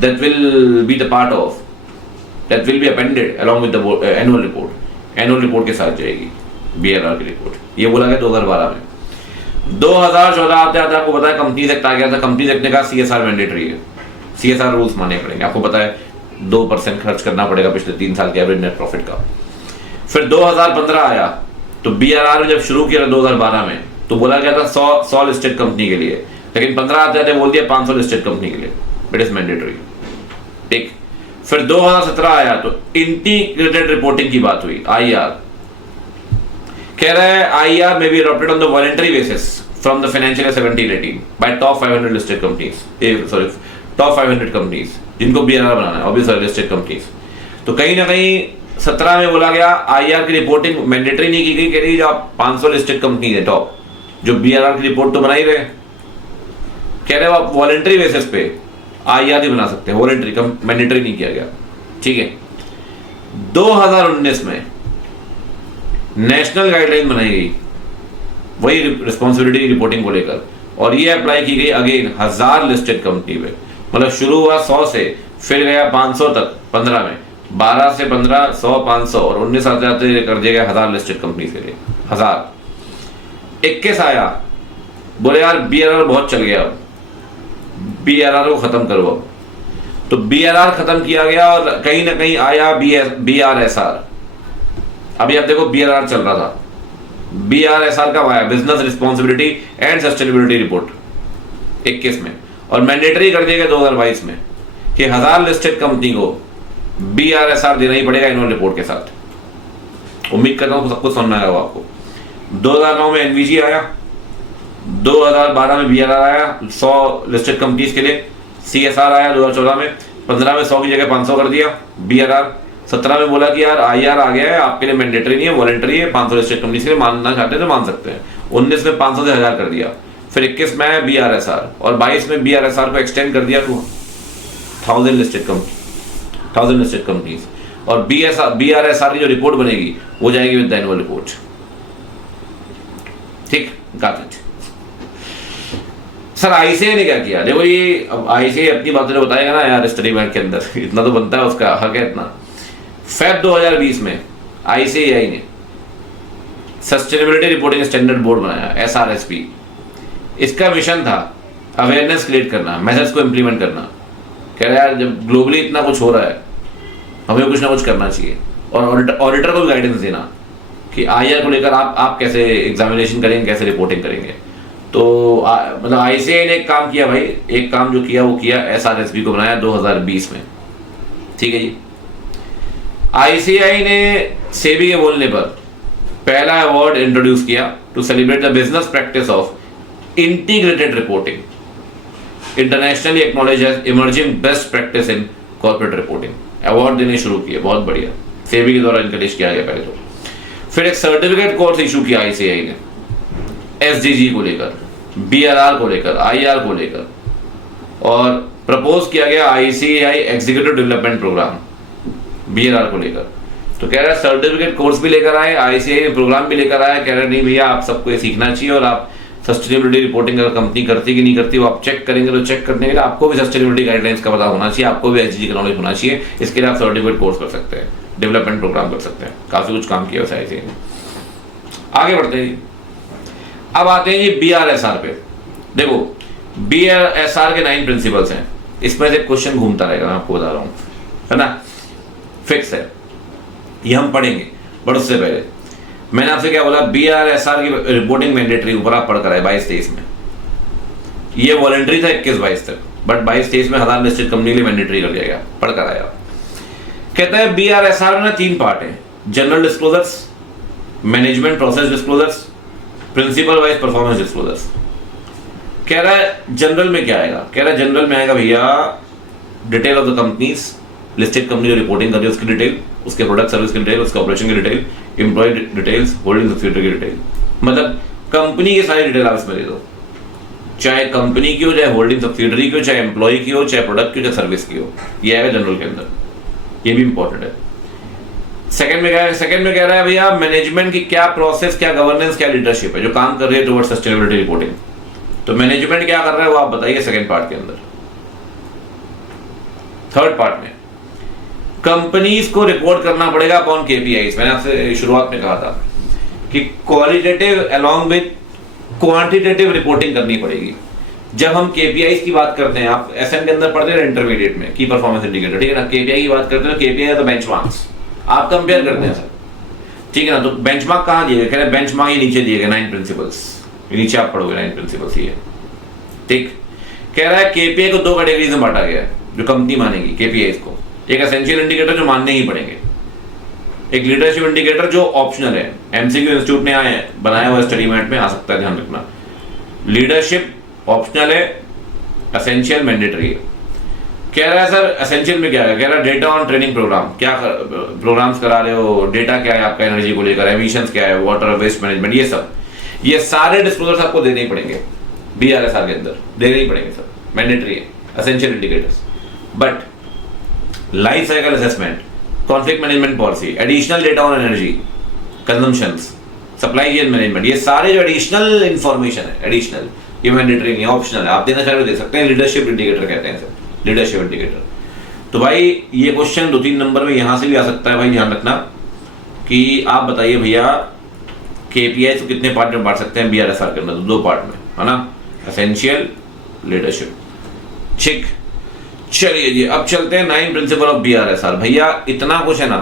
that will be the part of, that will be appended along with the annual report. Annual report के साथ जाएगी BRR की रिपोर्ट। ये बोला गया 2012 में। 2014 आते आते आपको पता है कंपनीज एक्ट आ गया था। कंपनीज एक्ट ने कहा CSR मैंडेटरी है, CSR रूल्स मानने पड़ेंगे। आपको पता है 2% खर्च करना पड़ेगा पिछले 3 साल के एवरेज नेट प्रॉफिट का। फिर 2015 आया तो BRR जब शुरू किया 2012 में, तो बोला गया था 100 लिस्टेड कंपनी के लिए, लेकिन 15 आते आते बोल दिया 500 लिस्टेड कंपनी के लिए, इट इज मैंडेटरी, ठीक। फिर 2017 आया तो इंटीग्रेटेड रिपोर्टिंग की बात हुई, IR। कह रहा है IR may be adopted on the voluntary basis from the financial year 17-18 by top 500 listed companies, top 500 companies जिनको BRR बनाना है, ऑब्वियसली लिस्टेड कंपनीज। तो कहीं ना कहीं 17 में बोला गया IR की रिपोर्टिंग मैंडेटरी नहीं की गई, कह रही जो आप 500 लिस्टेड कंपनीज है टॉप, जो BRR की रिपोर्ट तो बना ही रहे, कह रहे हो आप वॉलंटरी बेसिस पे IR ही बना सकते हैं, वॉलंटरी मैंडेटरी नहीं किया गया, ठीक है। 2019 में नेशनल गाइडलाइन बनाई गई वही रिस्पॉन्सिबिलिटी रिपोर्टिंग को लेकर, और ये अप्लाई की गई अगेन 1000 लिस्टेड कंपनी पे। मतलब शुरू हुआ 100 से, फिर गया 500 तक 15 में, 12 से 15, 100, 500 और 19 आते आते कर दिया गया 1000 लिस्टेड कंपनी के लिए। 1000 21 आया, बोले यार BRR बहुत चल गया, अब BRR को खत्म करो। अब तो BRR खत्म किया गया और कहीं ना कहीं आया BRSR। अभी आप देखो BRR चल रहा था, BRSR कब आया? Business responsibility and sustainability report 21 में, और मैंडेटरी कर दिया गया 2022 में कि 1000 लिस्टेड कंपनी को BRSR देना ही पड़ेगा एनुअल रिपोर्ट के साथ। उम्मीद करता हूं सब कुछ समझ में आएगा आपको। 2009 में NVG आया, 2012 में BRR आया 100 लिस्टेड कंपनीज के लिए, CSR आया 2014 में, 15 में 100 की जगह 500 कर दिया BRR, 17 में बोला कि यार IR आ गया है, आपके लिए मैंडेटरी नहीं है, वॉलंटरी है, 500 लिस्टेड कंपनीज के लिए मानना चाहते हैं तो मान सकते हैं। 19 में 500 से 1000 कर दिया, फिर 21 में आया BRSR, और 22 में BRSR को एक्सटेंड कर दिया टू 1000 लिस्टेड कंपनीज, और BRSR की जो रिपोर्ट बनेगी वो जाएगी विद द एनुअल रिपोर्ट। ठीक, गॉट सर ICAI ने क्या किया? देखो ये अब ICAI अपनी बातें तो बताएगा ना यार, स्टडी बैंक के अंदर इतना तो बनता है, उसका हक है इतना। फेब 2020 में ICAI ने सस्टेनेबिलिटी रिपोर्टिंग स्टैंडर्ड बोर्ड बनाया, SRSP। इसका मिशन था अवेयरनेस क्रिएट करना, मेजर्स को इंप्लीमेंट करना। कह रहा यार जब ग्लोबली इतना कुछ हो रहा है, हमें कुछ ना कुछ करना चाहिए, और ऑडिटर को भी गाइडेंस देना कि IR को लेकर आप कैसे एग्जामिनेशन करेंगे, कैसे रिपोर्टिंग करेंगे। तो मतलब ICAI ने एक काम किया भाई, एक काम जो किया वो किया, SRSP को बनाया 2020 में। ठीक है जी। ICAI ने सेबी के बोलने पर पहला अवार्ड इंट्रोड्यूस किया to celebrate the business practice of integrated reporting, internationally acknowledge as emerging best practice in corporate reporting. Award देने शुरू किए, बहुत बढ़िया, सेबी के द्वारा इनकरेज किया गया पहले तो। फिर एक सर्टिफिकेट कोर्स इशू किया ICAI ने SDG को लेकर, BRR को लेकर, IR को लेकर, और प्रपोज किया गया ICAI executive development programme BRR को लेकर। तो कह रहा है सर्टिफिकेट कोर्स भी लेकर आए, ICAI प्रोग्राम भी लेकर आया। कह रहा है नहीं भैया, आप सबको ये सीखना चाहिए, और आप सस्टेनेबिलिटी रिपोर्टिंग अगर कंपनी करती कि नहीं करती वो आप चेक करेंगे, तो चेक करने के लिए आपको भी सस्टेनेबिलिटी गाइडलाइंस का पता होना चाहिए, आपको भी SDG का नॉलेज होना चाहिए। इसके लिए आप सर्टिफिकेट कोर्स कर सकते हैं, डेवलपमेंट प्रोग्राम कर सकते हैं, काफी कुछ काम किया वैसे ICAI ने। आगे बढ़ते हैं जी, अब आते हैं जी BRSR पे। देखो BRSR के 9 प्रिंसिपल्स हैं, इसमें से क्वेश्चन घूमता रहेगा, मैं आपको बता रहा हूँ, है ना, फिक्स है, ये हम पढ़ेंगे। बट उससे पहले मैंने आपसे क्या बोला, BRSR की रिपोर्टिंग मैंडेटरी ऊपर आप पढ़कर आए 22-23 में, ये वॉलंटरी था 21-22 तक, बट 22-23 में 1000 लिस्टेड कंपनी के लिए मैंडेटरी कर दिया गया, पढ़कर आया। कहता है BRSR में ना 3 पार्ट है, general disclosures, management process disclosures, principle wise performance disclosures. कह रहा है जनरल में क्या आएगा? कह रहा है जनरल में आएगा भैया detail of the companies, listed company जो रिपोर्टिंग कर रही है उसकी डिटेल, उसके प्रोडक्ट सर्विस की डिटेल, उसके ऑपरेशन की detail, employ details, holding subsidiary की डिटेल। मतलब कंपनी की सारी डिटेल आप इसमें दे दो, चाहे कंपनी की हो, चाहे होल्डिंग सब्सिडियरी की हो, चाहे एम्प्लॉय की हो, चाहे प्रोडक्ट की हो, चाहे सर्विस की हो, ये आएगा जनरल के अंदर, ये भी इंपॉर्टेंट है। सेकंड में क्या है? सेकंड में कह रहा है भैया मैनेजमेंट की क्या प्रोसेस, क्या गवर्नेंस, क्या लीडरशिप है जो काम कर रही है टुवर्ड्स सस्टेनेबिलिटी रिपोर्टिंग। तो मैनेजमेंट क्या कर रहा है वो आप बताइए सेकंड पार्ट के अंदर। थर्ड पार्ट में कंपनीज को रिपोर्ट करना पड़ेगा अपॉन KPIs। मैंने आपसे शुरुआत में कहा था कि qualitative along with quantitative reporting करनी पड़ेगी। जब हम KPIs की बात करते हैं, आप SM के अंदर पढ़ते हैं इंटरमीडिएट में, की परफॉर्मेंस इंडिकेटर, ठीक है ना। KPI की बात करते हैं तो KPI तो बेंचमार्क्स आप कंपेयर करते हैं सर, ठीक है ना। तो बेंचमार्क कहाँ दिए गए? कह रहे बेंचमार्क ये नीचे दिए गए 9 प्रिंसिपल्स, नीचे आप पढ़ोगे 9 प्रिंसिपल्स ये, ठीक। कह रहा है KPI को 2 कैटेगरीज में बांटा गया है जो कंपनी मानेगी KPIs को। एक एसेंशियल इंडिकेटर जो मानने ही पड़ेंगे, एक लीडरशिप इंडिकेटर जो ऑप्शनल है। MCQ इंस्टीट्यूट ने आए बनाया हुआ स्टडी मैट में आ सकता है, ध्यान रखना। लीडरशिप ऑप्शनल है, एसेंशियल मैंडेटरी है। कह रहा है सर एसेंशियल में क्या है? कह रहा है डेटा ऑन ट्रेनिंग प्रोग्राम, क्या प्रोग्राम्स करा रहे हो, डेटा क्या है आपका एनर्जी को लेकर, एमिशंस क्या है, वाटर वेस्ट मैनेजमेंट, ये सब, ये सारे डिस्क्लोजर्स आपको देने ही पड़ेंगे BRSR के अंदर, देने ही पड़ेंगे सर, मैंडेटरी है, essential indicators. But life cycle assessment, conflict management policy, additional data on energy consumptions, supply chain management, ये सारे जो एडिशनल इंफॉर्मेशन है, एडिशनल, ये मैंडेटरी नहीं है, ऑप्शनल है, आप देना चाहे तो दे सकते हैं। लीडरशिप इंडिकेटर कहते हैं सर, लीडरशिप इंडिकेटर। तो भाई ये क्वेश्चन 2-3 नंबर में यहां से भी आ सकता है भाई, ध्यान रखना कि आप बताइए भैया केपीआई को कितने पार्ट में बांट सकते हैं बीआरएसआर के अंदर, 2 पार्ट में, है ना, एसेंशियल, लीडरशिप। ठीक, चलिए जी अब चलते हैं 9 प्रिंसिपल ऑफ बीआरएसआर। भैया इतना कुछ है ना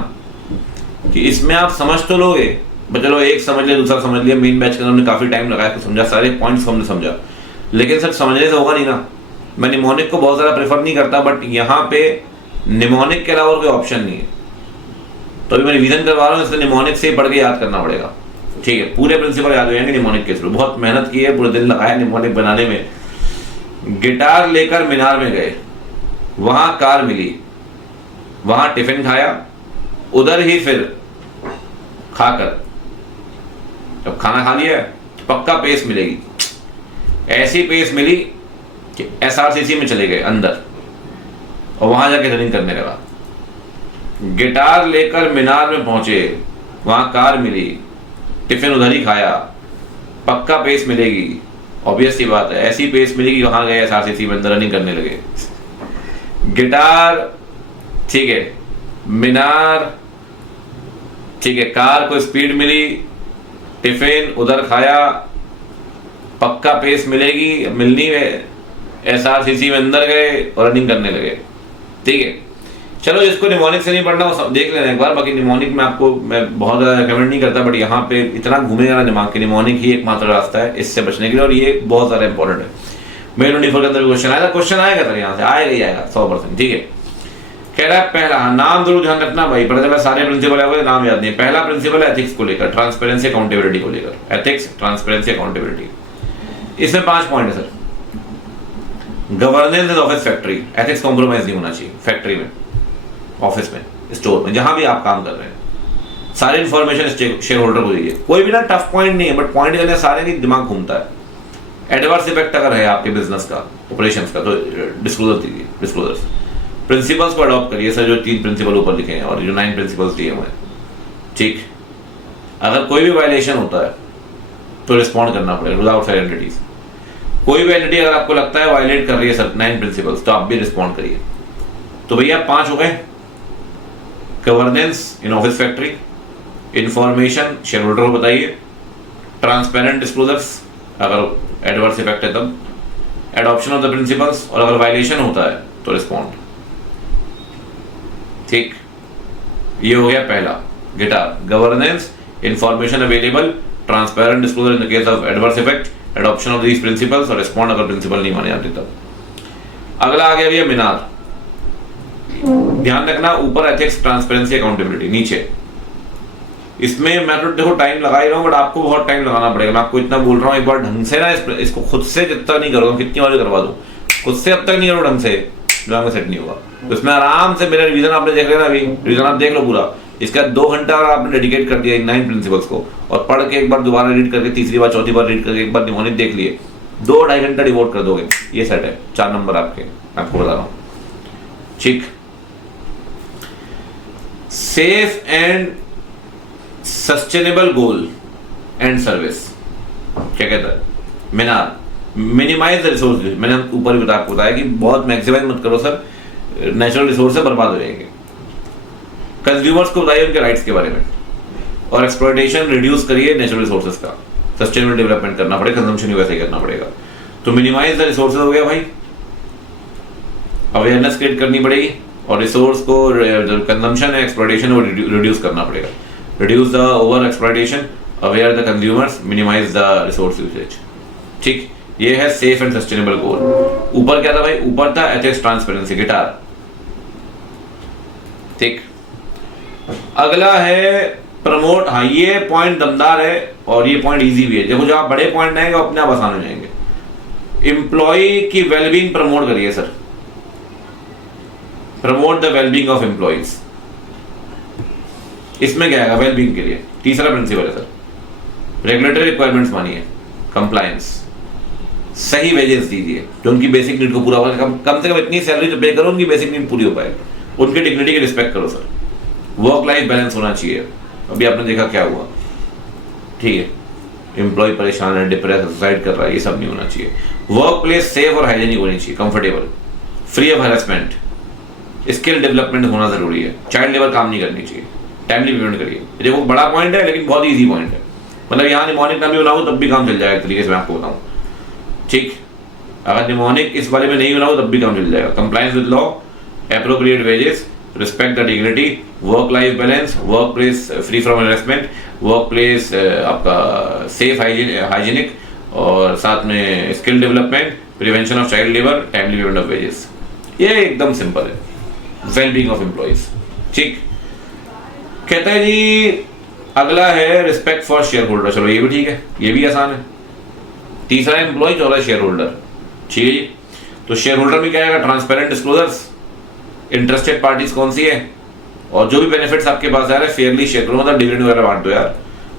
कि इसमें आप समझ तो लोगे, चलो एक समझ लिया, दूसरा समझ लिया, मेन बैच के अंदर हमने काफी टाइम लगाया तो समझा, सारे पॉइंट्स हमने समझा, लेकिन सर समझने से होगा नहीं ना। मैं निमोनिक को बहुत ज्यादा प्रेफर नहीं करता, बट यहाँ पे निमोनिक के अलावा कोई ऑप्शन नहीं है, तो अभी मैं रिवीजन करवा रहा हूँ, इसलिए निमोनिक से पढ़ के याद करना पड़ेगा। ठीक है, पूरे प्रिंसिपल याद हो जाएंगे निमोनिक के थ्रू। बहुत मेहनत की है, पूरे दिन लगाया निमोनिक बनाने में। गिटार लेकर मीनार में गए, वहां कार मिली, वहां टिफिन खाया, उधर ही फिर खाकर, जब खाना खा लिया तो पक्का पेस मिलेगी। ऐसी पेस मिली कि एसआरसीसी में चले गए अंदर और वहां जाके रनिंग करने लगा। गिटार लेकर मीनार में पहुंचे, वहां कार मिली, टिफिन उधर ही खाया, पक्का पेस मिलेगी। ऑब्वियस सी बात है, ऐसी पेस मिलेगी, वहां गए एसआरसीसी में अंदर रनिंग करने लगे। गिटार ठीक है, मीनार ठीक है, कार को स्पीड मिली, टिफिन उधर खाया, पक्का पेस मिलेगी, मिलनी है, एसआरसीसी में अंदर गए और रनिंग करने लगे। ठीक है, चलो जिसको निमोनिक से नहीं पढ़ना वो देख लेना एक बार। बाकी निमोनिक में आपको मैं बहुत ज्यादा रिकमेंड नहीं करता, बट यहाँ पे इतना घूमेगा ना दिमाग के, निमोनिक ही एकमात्र रास्ता है इससे बचने के लिए, और ये बहुत ज्यादा इंपॉर्टेंट है। मेन 24 के अंदर क्वेश्चन आएगा, क्वेश्चन आएगा सर, यहाँ से आएगा ही आएगा 100%। ठीक है, कह रहा है पहला, नाम जरूर ध्यान रखना भाई, पता चला सारे प्रिंसिपल है नाम याद नहीं। पहला प्रिंसिपल है एथिक्स को लेकर, ट्रांसपेरेंसी अकाउंटेबिलिटी को लेकर, एथिक्स, ट्रांसपेरेंसी, अकाउंटेबिलिटी। इसमें 5 पॉइंट है sir. Governance is office factory, ethics compromise नहीं होना चाहिए फैक्ट्री में, ऑफिस में, स्टोर में, जहां भी आप काम कर रहे हैं। सारी इंफॉर्मेशन शेयर होल्डर को दीजिए। कोई भी ना टफ पॉइंट नहीं है, बट पॉइंट जो है सारे की दिमाग घूमता है। एडवर्स इफेक्ट अगर है आपके बिजनेस का, ऑपरेशंस का, तो डिस्क्लोजर दीजिए, डिस्क्लोजर्स। प्रिंसिपल्स को अडॉप्ट करिए सर, जो 3 प्रिंसिपल ऊपर लिखे हैं और जो 9 प्रिंसिपल्स दिए हुए हैं। ठीक, अगर कोई भी वायलेशन होता है तो रिस्पॉन्ड करना पड़ेगा विदाउट साइड एंटिटीज। कोई भी एंटिटी अगर आपको लगता है वायलेट कर रही है सर 9 प्रिंसिपल्स, तो आप भी रिस्पॉन्ड करिए। तो भैया 5 हो गए। Governance in office factory, information share holder को बताइए, ट्रांसपेरेंट डिस्क्लोजर्स अगर एडवर्स इफेक्ट है तब, एडॉप्शन ऑफ द प्रिंसिपल्स, और अगर वायलेशन होता है तो रिस्पॉन्ड। ठीक, ये हो गया पहला, guitar, governance, information available, transparent disclosure in the case of adverse effect, adoption of these principles, और रिस्पॉन्ड अगर प्रिंसिपल नहीं माने जाते तब। अगला आ गया भैया मीनार। ध्यान रखना, ऊपर एथिक्स, ट्रांसपेरेंसी, अकाउंटेबिलिटी, नीचे इसमें मैं तो देखो टाइम लगा ही रहा हूँ, बट आपको बहुत टाइम लगाना पड़ेगा। मैं आपको इतना बोल रहा हूँ, एक बार ढंग से ना इसको खुद से जब तक नहीं करोगे, कितनी बार करवा दूं, खुद से अब तक नहीं करो ढंग से, दिमाग में सेट नहीं होगा। तो इसमें आराम से मेरा रिवीजन आपने देख लेना, अभी रिवीजन आप देख लो पूरा, इसका 2 घंटा आपने डेडिकेट कर दिया इन 9 प्रिंसिपल्स को, और पढ़ के एक बार दोबारा रीड करके, तीसरी बार चौथी बार रीड करके, एक बार निमोनिक देख लिए, 2-2.5 घंटा डिवोट कर दोगे, ये सेट है। 4 नंबर आपके, आपको बता रहा हूँ। ठीक, safe and sustainable goal and service, क्या कहता है मीनार, मिनिमाइज द रिसोर्स। मैंने ऊपर भी आपको बताया कि बहुत मैक्सिमाइज मत करो सर, नेचुरल रिसोर्स से बर्बाद हो जाएंगे। कंज्यूमर्स को बताइए उनके राइट्स के बारे में, और एक्सप्लॉयटेशन रिड्यूस करिए नेचुरल रिसोर्सेज का, सस्टेनेबल डेवलपमेंट करना पड़ेगा, कंजम्पशन वैसे ही करना पड़ेगा। तो मिनिमाइज द रिसोर्सेज हो गया भाई, अवेयरनेस क्रिएट करनी पड़ेगी, और रिसोर्स को कंजम्पशन है, एक्सप्लॉयटेशन को रिड्यूस करना पड़ेगा। Reduce the over exploitation, aware the consumers, minimise the resource usage. ठीक, ये है सेफ एंड सस्टेनेबल गोल। ऊपर क्या था भाई, ऊपर था एथिक्स, ट्रांसपेरेंसी, गिटार। ठीक, अगला है प्रमोट। हाँ, ये पॉइंट दमदार है और ये पॉइंट इजी भी है। देखो जब आप बड़े पॉइंट आएंगे अपने आप आसान हो जाएंगे। एम्प्लॉय की वेलबींग प्रमोट करिए sir, promote the wellbeing of employees. इसमें क्या आएगा वेलबींग के लिए? तीसरा प्रिंसिपल है सर, रेगुलेटरी रिक्वायरमेंट्स मानिए, कंप्लायंस, सही वेजेस दीजिए जो उनकी बेसिक नीड को पूरा कम से कम इतनी सैलरी तो पे करो उनकी बेसिक नीड पूरी हो पाए, उनकी डिग्निटी की रिस्पेक्ट करो सर। वर्क लाइफ बैलेंस होना चाहिए। अभी आपने देखा क्या हुआ, ठीक है, एम्प्लॉय परेशान है, डिप्रेस, सुसाइड कर रहा है, ये सब नहीं होना चाहिए। वर्क प्लेस सेफ और हाइजीनिक होनी चाहिए, comfortable, free of harassment, skill development होना जरूरी है, चाइल्ड लेबर काम नहीं करनी चाहिए, टाइमली पेमेंट करिए। देखो बड़ा पॉइंट है लेकिन बहुत ईजी पॉइंट है, मतलब यहाँ निमोनिक ना भी बनाऊँ तब भी काम चल जाएगा, एक तरीके से मैं आपको बताऊँ, ठीक। अगर निमोनिक इस बारे में नहीं बनाऊँ तब भी काम चल जाएगा। Compliance with law, appropriate wages, respect the dignity, work life balance, work place free from harassment, work place आपका सेफ हाइजीनिक, और साथ में skill development, prevention of child labour, timely payment of wages. ये एकदम सिंपल है, well being of employees, ठीक। कहता है जी अगला है रिस्पेक्ट फॉर शेयर होल्डर, चलो ये भी ठीक है, ये भी आसान है। तीसरा एम्प्लॉय, चौथा शेयर होल्डर, ठीक है जी। तो शेयर होल्डर में क्या आएगा, ट्रांसपेरेंट डिस्क्लोजर्स, इंटरेस्टेड पार्टीज कौन सी है, और जो भी बेनिफिट्स आपके पास आ रहे हैं फेयरली शेयर करो, मतलब डिविडेंड वगैरह बांट दो यार,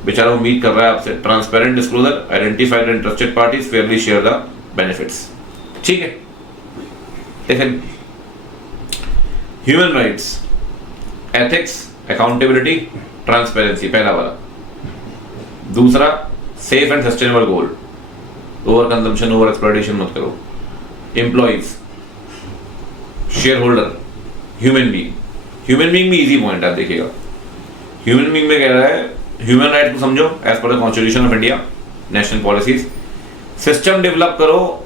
बेचारा उम्मीद कर रहा है आपसे। Transparent disclosure, identify the interested parties, Fairlie share the benefits, ठीक है। लेकिन human rights, ethics, accountability, transparency, पहला वाला। दूसरा safe and sustainable goal, over consumption, over exploitation मत करो। Employees, share holder, human being. Human being में इजी पॉइंट आप देखिएगा, ह्यूमन बीइंग में कह रहा है ह्यूमन राइट को समझो as per the constitution of India, national policies. System develop करो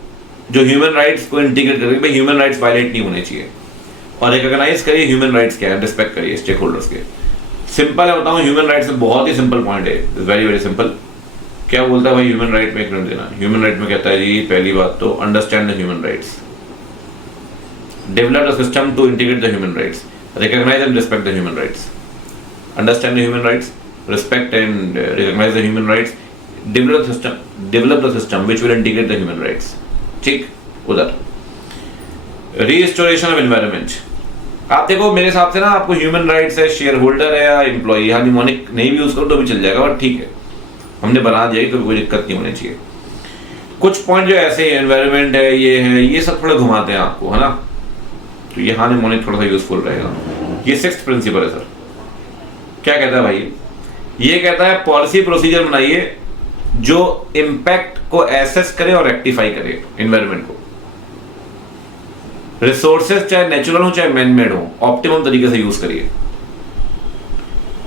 जो ह्यूमन राइट्स को इंटीग्रेट करे, भाई ह्यूमन राइट्स वायलेट नहीं होने चाहिए, और रिकॉग्नाइज करिए ह्यूमन राइट्स क्या है, रिस्पेक्ट करिए स्टेक होल्डर्स के। सिंपल है बताऊं, ह्यूमन राइट्स में बहुत ही सिंपल पॉइंट है, वेरी वेरी सिंपल। क्या बोलता है भाई ह्यूमन राइट में, एक मिनट देना। ह्यूमन राइट में कहता है जी पहली बात तो understand the human rights, develop the system to integrate the human rights, recognise and respect the human rights. Understand the human rights, respect and recognise the human rights, develop the system which will integrate the human rights, ठीक। उधर restoration of environment, आप देखो मेरे हिसाब से ना आपको human rights है, शेयर होल्डर है या एम्प्लॉय, यहाँ निमोनिक नहीं भी यूज करो तो भी चल जाएगा, बट ठीक है हमने बना दिया तो कोई दिक्कत नहीं होनी चाहिए। कुछ पॉइंट जो ऐसे एनवायरनमेंट है, ये सब थोड़े घुमाते हैं आपको, है ना, तो यहाँ निमोनिक थोड़ा सा यूजफुल रहेगा। ये 6th प्रिंसिपल है सर। क्या कहता है भाई, ये कहता है पॉलिसी प्रोसीजर बनाइए जो इम्पैक्ट को एसेस करे और रेक्टिफाई करे एनवायरनमेंट को। रिसोर्सेज चाहे नेचुरल हो चाहे मैन मेड हो, ऑप्टिमम तरीके से यूज करिए।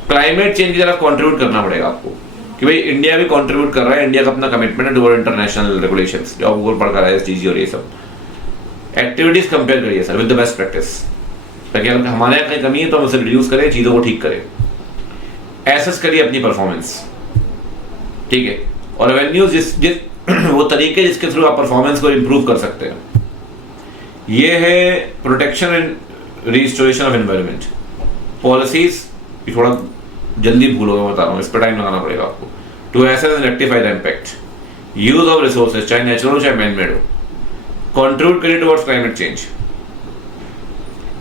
क्लाइमेट चेंज की तरफ कंट्रीब्यूट करना पड़ेगा आपको, कि भाई इंडिया भी कंट्रीब्यूट कर रहा है, इंडिया का अपना कमिटमेंट है टुवर्ड इंटरनेशनल रेगुलेशंस, जो आपको पढ़ कर रहा है एसडीजी और ये सब एक्टिविटीज कंपेयर करिए sir with the best practice, ताकि अगर हमारे यहाँ कहीं कमी है तो हम उसे रिड्यूस करें, चीजों को ठीक करें। एसेस करिए अपनी परफॉर्मेंस, ठीक है, और एवेन्यूज जिस वो तरीके जिसके थ्रू आप परफॉर्मेंस को इंप्रूव कर सकते हैं। ये है protection and restoration of environment. Policies थोड़ा जल्दी भूलोगे, बता रहा हूँ, इस पर टाइम लगाना पड़ेगा आपको। To assess and rectify the impact, use of resources चाहे नेचुरल हो चाहे मैन मेड हो, कंट्रीब्यूट करिए टुवर्ड्स क्लाइमेट चेंज,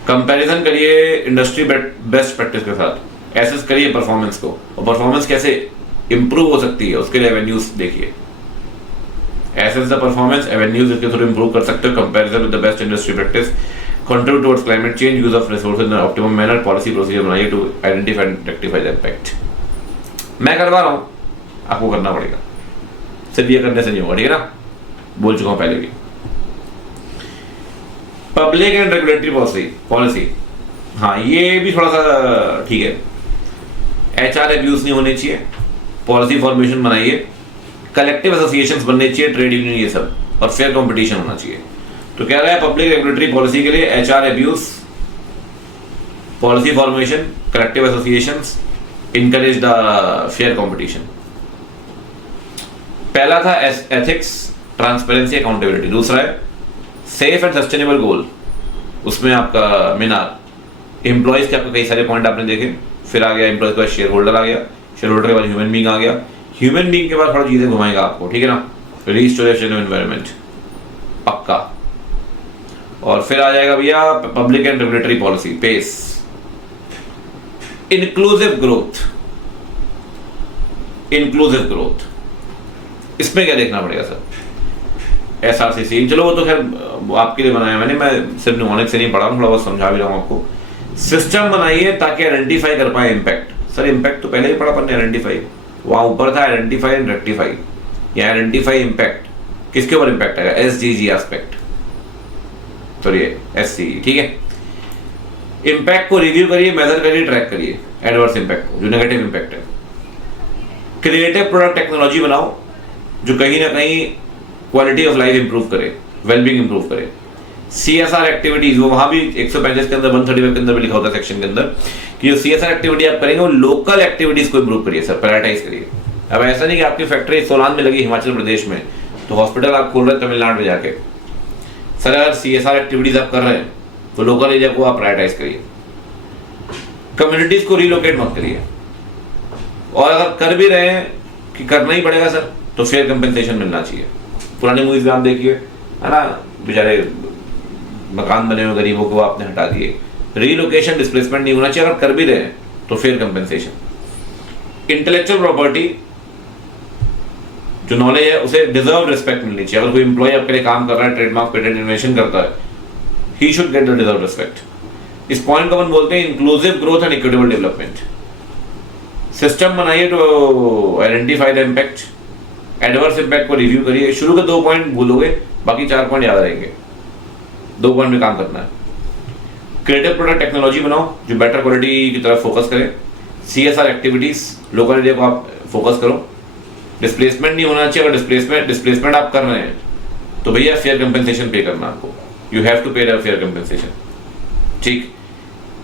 कंपैरिजन करिए इंडस्ट्री बेस्ट प्रैक्टिस के साथ, एसेस करिए परफॉर्मेंस को, और परफॉर्मेंस कैसे इंप्रूव हो सकती है उसके लिए एवेन्यूज देखिए। एसेस द परफॉर्मेंस, एवेन्यूज इसके थ्रू इंप्रूव कर सकते हो, comparison with the best industry practice, contribute towards climate change, use of resources in optimum manner, policy procedure बनाइए to identify and rectify the impact. मैं करवा रहा हूँ, आपको करना पड़ेगा, सिर्फ ये करने से नहीं होगा, ठीक है ना, बोल चुका हूँ पहले भी। पब्लिक एंड रेगुलेटरी पॉलिसी, हाँ ये भी थोड़ा सा ठीक है। एचआर अब्यूज नहीं होने चाहिए, पॉलिसी फॉर्मेशन बनाइए, कलेक्टिव एसोसिएशंस बनने चाहिए, ट्रेड यूनियन ये सब, और फेयर कंपटीशन होना चाहिए। तो कह रहा है पब्लिक रेगुलेटरी पॉलिसी के लिए HR abuse, policy formation, collective associations, encourage the fair competition. पहला था एथिक्स, ट्रांसपेरेंसी, अकाउंटेबिलिटी। दूसरा है सेफ एंड सस्टेनेबल गोल, उसमें आपका मीनार एम्प्लॉयज के आपको कई सारे पॉइंट आपने देखे। फिर आ गया एम्प्लॉयज के बाद शेयर होल्डर आ गया, शेयर होल्डर के बाद ह्यूमन बीइंग आ गया, ह्यूमन बीइंग के बाद थोड़ा चीजें घुमाएगा आपको, ठीक है ना, रिस्टोरेशन ऑफ एनवायरनमेंट पक्का, और फिर आ जाएगा भैया public and regulatory policy, pace, inclusive growth, inclusive growth, इसमें क्या देखना पड़ेगा सर, एसआरसीसी, चलो वो तो खैर आपके लिए बनाया मैंने, मैं सिर्फ निमोनिक से नहीं पढ़ा हूँ, थोड़ा बहुत समझा भी रहा हूँ आपको। सिस्टम बनाइए ताकि आइडेंटिफाई कर पाए इम्पैक्ट। सर इम्पैक्ट तो पहले ही पढ़ा अपन ने, आइडेंटिफाई वहां ऊपर था, आइडेंटिफाई एंड रेक्टिफाई। या आइडेंटिफाई इम्पैक्ट, किसके ऊपर इम्पैक्ट आएगा? SDG एस्पेक्ट, सॉरी SCG, ठीक है। इम्पैक्ट को रिव्यू करिए, मेजर करिए, ट्रैक करिए एडवर्स इम्पैक्ट को, जो नेगेटिव इम्पैक्ट है। क्रिएटिव प्रोडक्ट टेक्नोलॉजी बनाओ जो कहीं ना कहीं क्वालिटी ऑफ लाइफ इंप्रूव करे, वेलबींग इंप्रूव करे। CSR एक्टिविटीज, वो वहां भी 135 के अंदर 135 के अंदर भी लिखा होता है सेक्शन के अंदर कि जो CSR एक्टिविटी आप करेंगे वो लोकल एक्टिविटीज को इंप्रूव करिए सर, प्रायोरिटाइज करिए। अब ऐसा नहीं कि आपकी फैक्ट्री सोलान में लगी हिमाचल प्रदेश में, तो हॉस्पिटल आप खोल रहे हैं तमिलनाडु में जाके। सर अगर CSR एक्टिविटीज आप कर रहे हैं तो लोकल एरिया को आप प्रायोरिटाइज करिए, कम्युनिटीज को रिलोकेट मत करिए। और अगर कर भी रहे हैं कि करना ही पड़ेगा सर, तो फेयर कंपेंसेशन मिलना चाहिए। पुरानी मूवीज में आप देखिए, है ना, बेचारे मकान बने हुए गरीबों को आपने हटा दिए। रीलोकेशन, डिस्प्लेसमेंट नहीं होना चाहिए। अगर कर भी रहे हैं तो फेयर कंपेंसेशन। इंटेलेक्चुअल प्रॉपर्टी जो नॉलेज है उसे डिजर्व रिस्पेक्ट मिलनी चाहिए। अगर कोई एम्प्लॉय आपके लिए काम कर रहा है, ट्रेडमार्क पेटेंट इन्वेंशन करता है, he should get the deserve respect. इस पॉइंट को अपन बोलते हैं inclusive growth and equitable development. System बनाइए to identify the impact, adverse impact को रिव्यू करिए। शुरू के 2 पॉइंट भूलोगे, बाकी 4 पॉइंट याद रहेंगे। 2 पॉइंट में काम करना है। क्रिएटिव प्रोडक्ट टेक्नोलॉजी बनाओ जो बेटर क्वालिटी की तरफ फोकस करे। CSR एक्टिविटीज, लोकल एरिया को आप फोकस करो। डिस्प्लेसमेंट नहीं होना चाहिए। अगर डिस्प्लेसमेंट आप कर रहे हैं तो भैया फेयर कंपेंसेशन पे करना आपको, यू हैव टू पे द फेयर कंपेंसेशन, ठीक।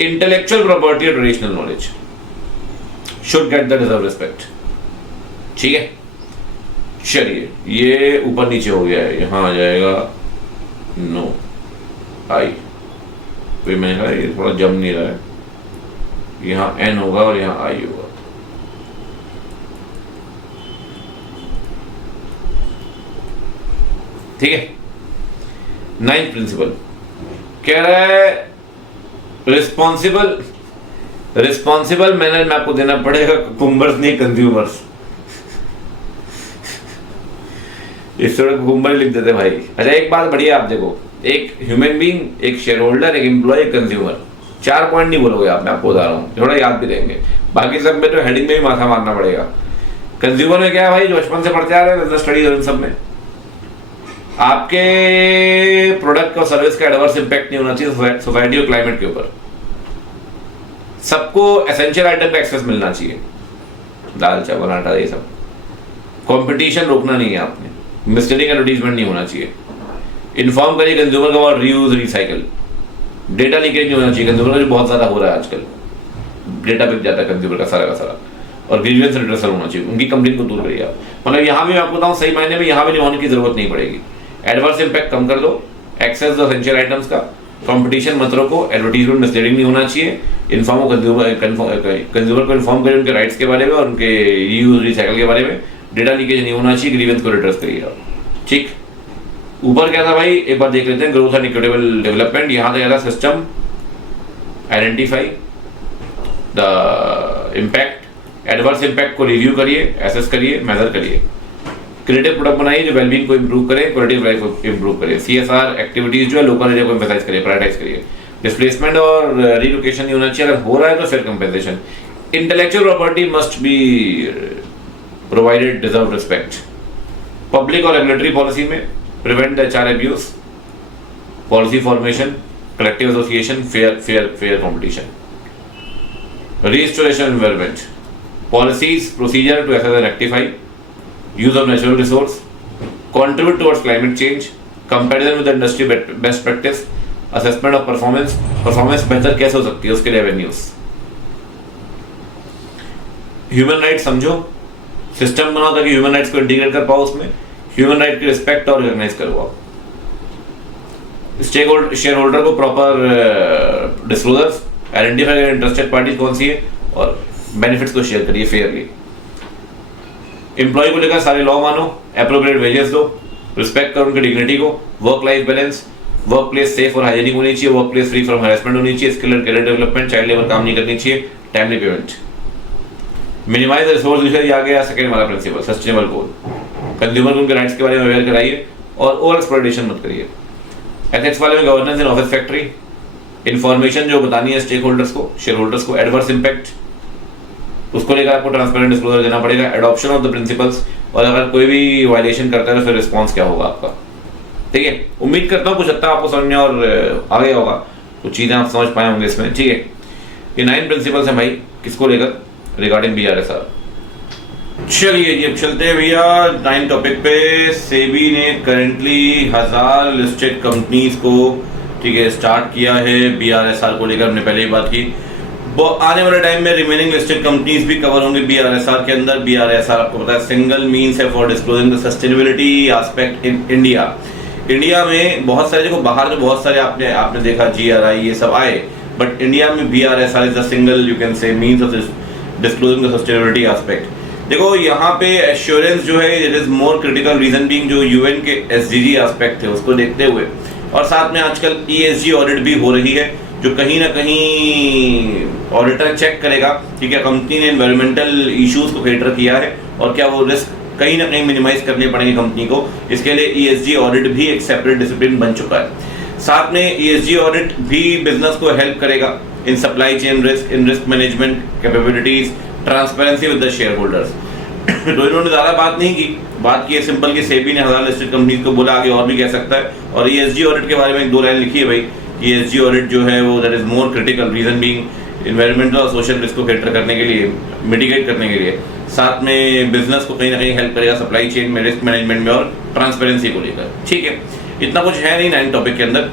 इंटेलेक्चुअल प्रॉपर्टी और traditional knowledge should get the deserve respect, ठीक है। चलिए ये ऊपर नीचे हो गया है, यहां आ जाएगा नो आई, फिर मैंने कहा ये थोड़ा जम नहीं रहा है, यहाँ N होगा और यहाँ I होगा। ठीक है। 9th प्रिंसिपल कह रहा है रिस्पॉन्सिबल मैनर में आपको देना पड़ेगा कुकुम्बर्स नहीं कंज्यूमर्स। इस थोड़ा कुकुम्बर लिख देते भाई। अच्छा एक बात बढ़िया, आप देखो, एक ह्यूमन बीइंग, एक शेयर होल्डर, एक एम्प्लॉय, एक कंज्यूमर, 4 पॉइंट नहीं बोलोगे आप, मैं आपको बता रहा हूँ, थोड़ा याद भी रहेंगे। बाकी सब में तो हेडिंग में भी माथा मारना पड़ेगा। कंज्यूमर में क्या है भाई, जो बचपन से पढ़ते आ रहे हैं बिजनेस स्टडीज और इन सब में, आपके प्रोडक्ट और सर्विस का एडवर्स इंपैक्ट नहीं होना चाहिए सोसाइटी और क्लाइमेट के ऊपर। सबको एसेंशियल आइटम का एक्सेस मिलना चाहिए, दाल चावल आटा ये सब। कंपटीशन रोकना नहीं है आपने, मिसलीडिंग एडवर्टीजमेंट नहीं होना चाहिए। इन्फॉर्म करिए कंज्यूमर का रीयूज रिसाइकल। डेटा लीकेज नहीं होना चाहिए कंज्यूमर का, जो बहुत ज्यादा हो रहा है आजकल, डेटा बिक जाता है कंज्यूमर का सारा का सारा। और ग्रीवेंस रिड्रेसल होना चाहिए, उनकी कंप्लेंट को दूर करिए आप। मतलब यहाँ भी मैं आपको बताऊँ सही मायने में यहाँ भी होने की जरूरत नहीं पड़ेगी। एडवर्स इंपैक्ट कम कर दो, एक्सेस दो एसेंशियल आइटम्स का, कंपटीशन मत रोको, एडवर्टीजमेंट मिसलीडिंग नहीं होना चाहिए, इन्फॉर्म कंज्यूमर को इन्फॉर्म करिए उनके राइट्स के बारे में और उनके रीयूज रिसाइकल के बारे में, डेटा लीकेज नहीं होना चाहिए, ग्रीवेंस को रिड्रेस करिए आप, ठीक। ऊपर क्या था भाई, एक बार देख लेते हैं, ग्रोथ एंड इक्विटेबल डेवलपमेंट। यहाँ था system, identify the impact, adverse impact को रिव्यू करिए, एसेस करिए, मेजर करिए। क्रिएटिव प्रोडक्ट बनाइए जो वेलबींग को इंप्रूव करे, क्वालिटी ऑफ लाइफ को इंप्रूव करे। CSR एक्टिविटीज जो है लोकल एरिया को एम्फसाइज करिए, प्रायोरिटाइज करिए। डिस्प्लेसमेंट और रिलोकेशन नहीं होना चाहिए, अगर हो रहा है तो fair compensation. Intellectual property must be provided deserve respect. Public और रेगुलेटरी पॉलिसी में prevent the HR abuse, policy formation, collective association, fair competition. Restoration environment, policies, procedure to assess and rectify, use of natural resource, contribute towards climate change, comparison with the industry best practice, assessment of performance बेहतर कैसे हो सकती है, उसके लिए avenues। Human rights समझो, system बनाओ ताकि ह्यूमन राइट्स को इंटीग्रेट कर पाओ, उसमें ह्यूमन राइट की रिस्पेक्ट और रिकॉग्नाइज करो आप। शेयर होल्डर को प्रॉपर डिस्क्लोजर्स, आइडेंटिफाई करें इंटरेस्टेड पार्टी कौन सी है और बेनिफिट्स को शेयर करिए फेयरली। एम्प्लॉय को लेकर सारे लॉ मानो, एप्रोप्रिएट वेजेस दो, रिस्पेक्ट करो उनकी डिग्निटी को, work life balance, work place safe और हाइजीनिक होनी चाहिए, work place free from harassment होनी चाहिए, skill and career development, child labour काम नहीं करनी चाहिए, timely payment. Minimize resource usage आ गया सेकंड वाला प्रिंसिपल, सस्टेनेबल गोल। कंज्यूमर को उनके राइट्स के बारे में अवेयर कराइए और ओवर एक्सप्लॉयटेशन मत करिए। एथिक्स वाले में governance in office factory, information जो बतानी है स्टेक होल्डर्स को, शेयर होल्डर्स को, एडवर्स इंपैक्ट, उसको लेकर आपको ट्रांसपेरेंट डिस्क्लोजर देना पड़ेगा, एडॉप्शन ऑफ द प्रिंसिपल्स, और अगर कोई भी वायलेशन करता है तो फिर रिस्पॉन्स क्या होगा आपका। ठीक है, उम्मीद करता हूँ कुछ हद तक आपको समझ में और आ गया होगा, कुछ चीज़ें आप समझ पाए होंगे इसमें। ठीक है, ये 9 प्रिंसिपल्स हैं भाई, किसको लेकर, रिगार्डिंग BRSR। चलिए जी अब चलते हैं भैया 9 टॉपिक पे। सेबी ने करेंटली 1000 लिस्टेड कंपनीज को, ठीक है, स्टार्ट किया है BRSR को लेकर। हमने पहले ही बात की, आने वाले टाइम में रिमेनिंग लिस्टेड कंपनीज भी कवर होंगे BRSR के अंदर। BRSR आपको पता है सिंगल मीन्स है for disclosing the sustainability aspect in India. India में बहुत सारे, देखो बाहर जो बहुत सारे आपने देखा GRI ये सब आए, बट इंडिया में BRSR is the single you can say means of disclosing the sustainability aspect. देखो यहाँ पे एश्योरेंस जो है it is more critical, reason being जो UN के SDG एस्पेक्ट थे उसको देखते हुए, और साथ में आजकल ESG ऑडिट भी हो रही है, जो कहीं ना कहीं ऑडिटर चेक करेगा, ठीक है, कंपनी ने एनवायरमेंटल इश्यूज को कैटर किया है और क्या वो रिस्क कहीं ना कहीं मिनिमाइज करने पड़ेंगे कंपनी को। इसके लिए ESG ऑडिट भी एक सेपरेट डिसिप्लिन बन चुका है। साथ में ESG ऑडिट भी बिजनेस को हेल्प करेगा in supply chain risk, in risk management capabilities, transparency with the share holders. तो इन्होंने ज्यादा बात नहीं की, बात की है सिंपल कि सेबी ने 1000 लिस्टेड कंपनीज को बोला, आगे और भी कह सकता है। और ESG ऑडिट के बारे में 2 लाइन लिखी है भाई, ESG ऑडिट जो है वो that is more critical, reason being environmental और सोशल रिस्क को कैटर करने के लिए, मिटिगेट करने के लिए, साथ में बिजनेस को कहीं ना कहीं हेल्प करेगा सप्लाई चेन में, रिस्क मैनेजमेंट में और ट्रांसपेरेंसी को लेकर। ठीक है, इतना कुछ है नहीं 9 टॉपिक के अंदर।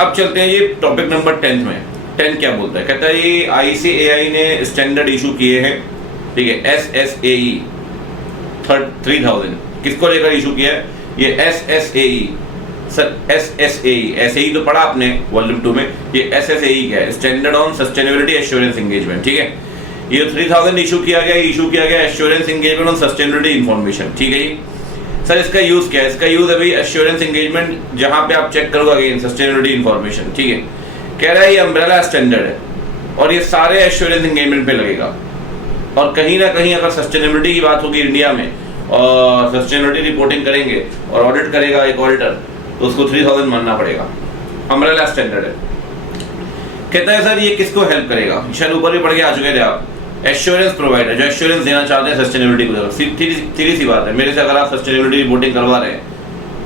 अब चलते हैं ये टॉपिक नंबर 10 में। 10 क्या बोलता है, कहता है ये ICAI ने स्टैंडर्ड इशू किए हैं, ठीक है, SSAE 3000 किसको लेकर इशू किया है, ये SSAE सर, SSAE ऐसे ही तो पढ़ा आपने वॉल्यूम 2 में, ये SSAE क्या है, standard on sustainability assurance engagement. ठीक है, ये 3000 इशू किया गया assurance engagement on sustainability information. ठीक है जी सर, इसका यूज क्या है, इसका यूज है भाई एश्योरेंस एंगेजमेंट जहां पे आप चेक करोगे अगेन सस्टेनेबिलिटी इंफॉर्मेशन। ठीक है, कह रहा है ये अम्ब्रेला स्टैंडर्ड है और ये सारे एश्योरेंस एंगेजमेंट पे लगेगा, और कहीं ना कहीं अगर सस्टेनेबिलिटी की बात होगी इंडिया में और सस्टेनेबिलिटी रिपोर्टिंग करेंगे और ऑडिट करेगा एक ऑडिटर, तो उसको 3000 मानना पड़ेगा, अम्ब्रेला स्टैंडर्ड है। कहता है सर ये किसको हेल्प करेगा, शायद ऊपर भी पढ़ के आ चुके थे आप, एश्योरेंस प्रोवाइडर जो एश्योरेंस देना चाहते हैं सस्टेनेबिलिटी को। सीधी सी बात है, मेरे से अगर आप सस्टेनेबिलिटी रिपोर्टिंग करवा रहे हैं,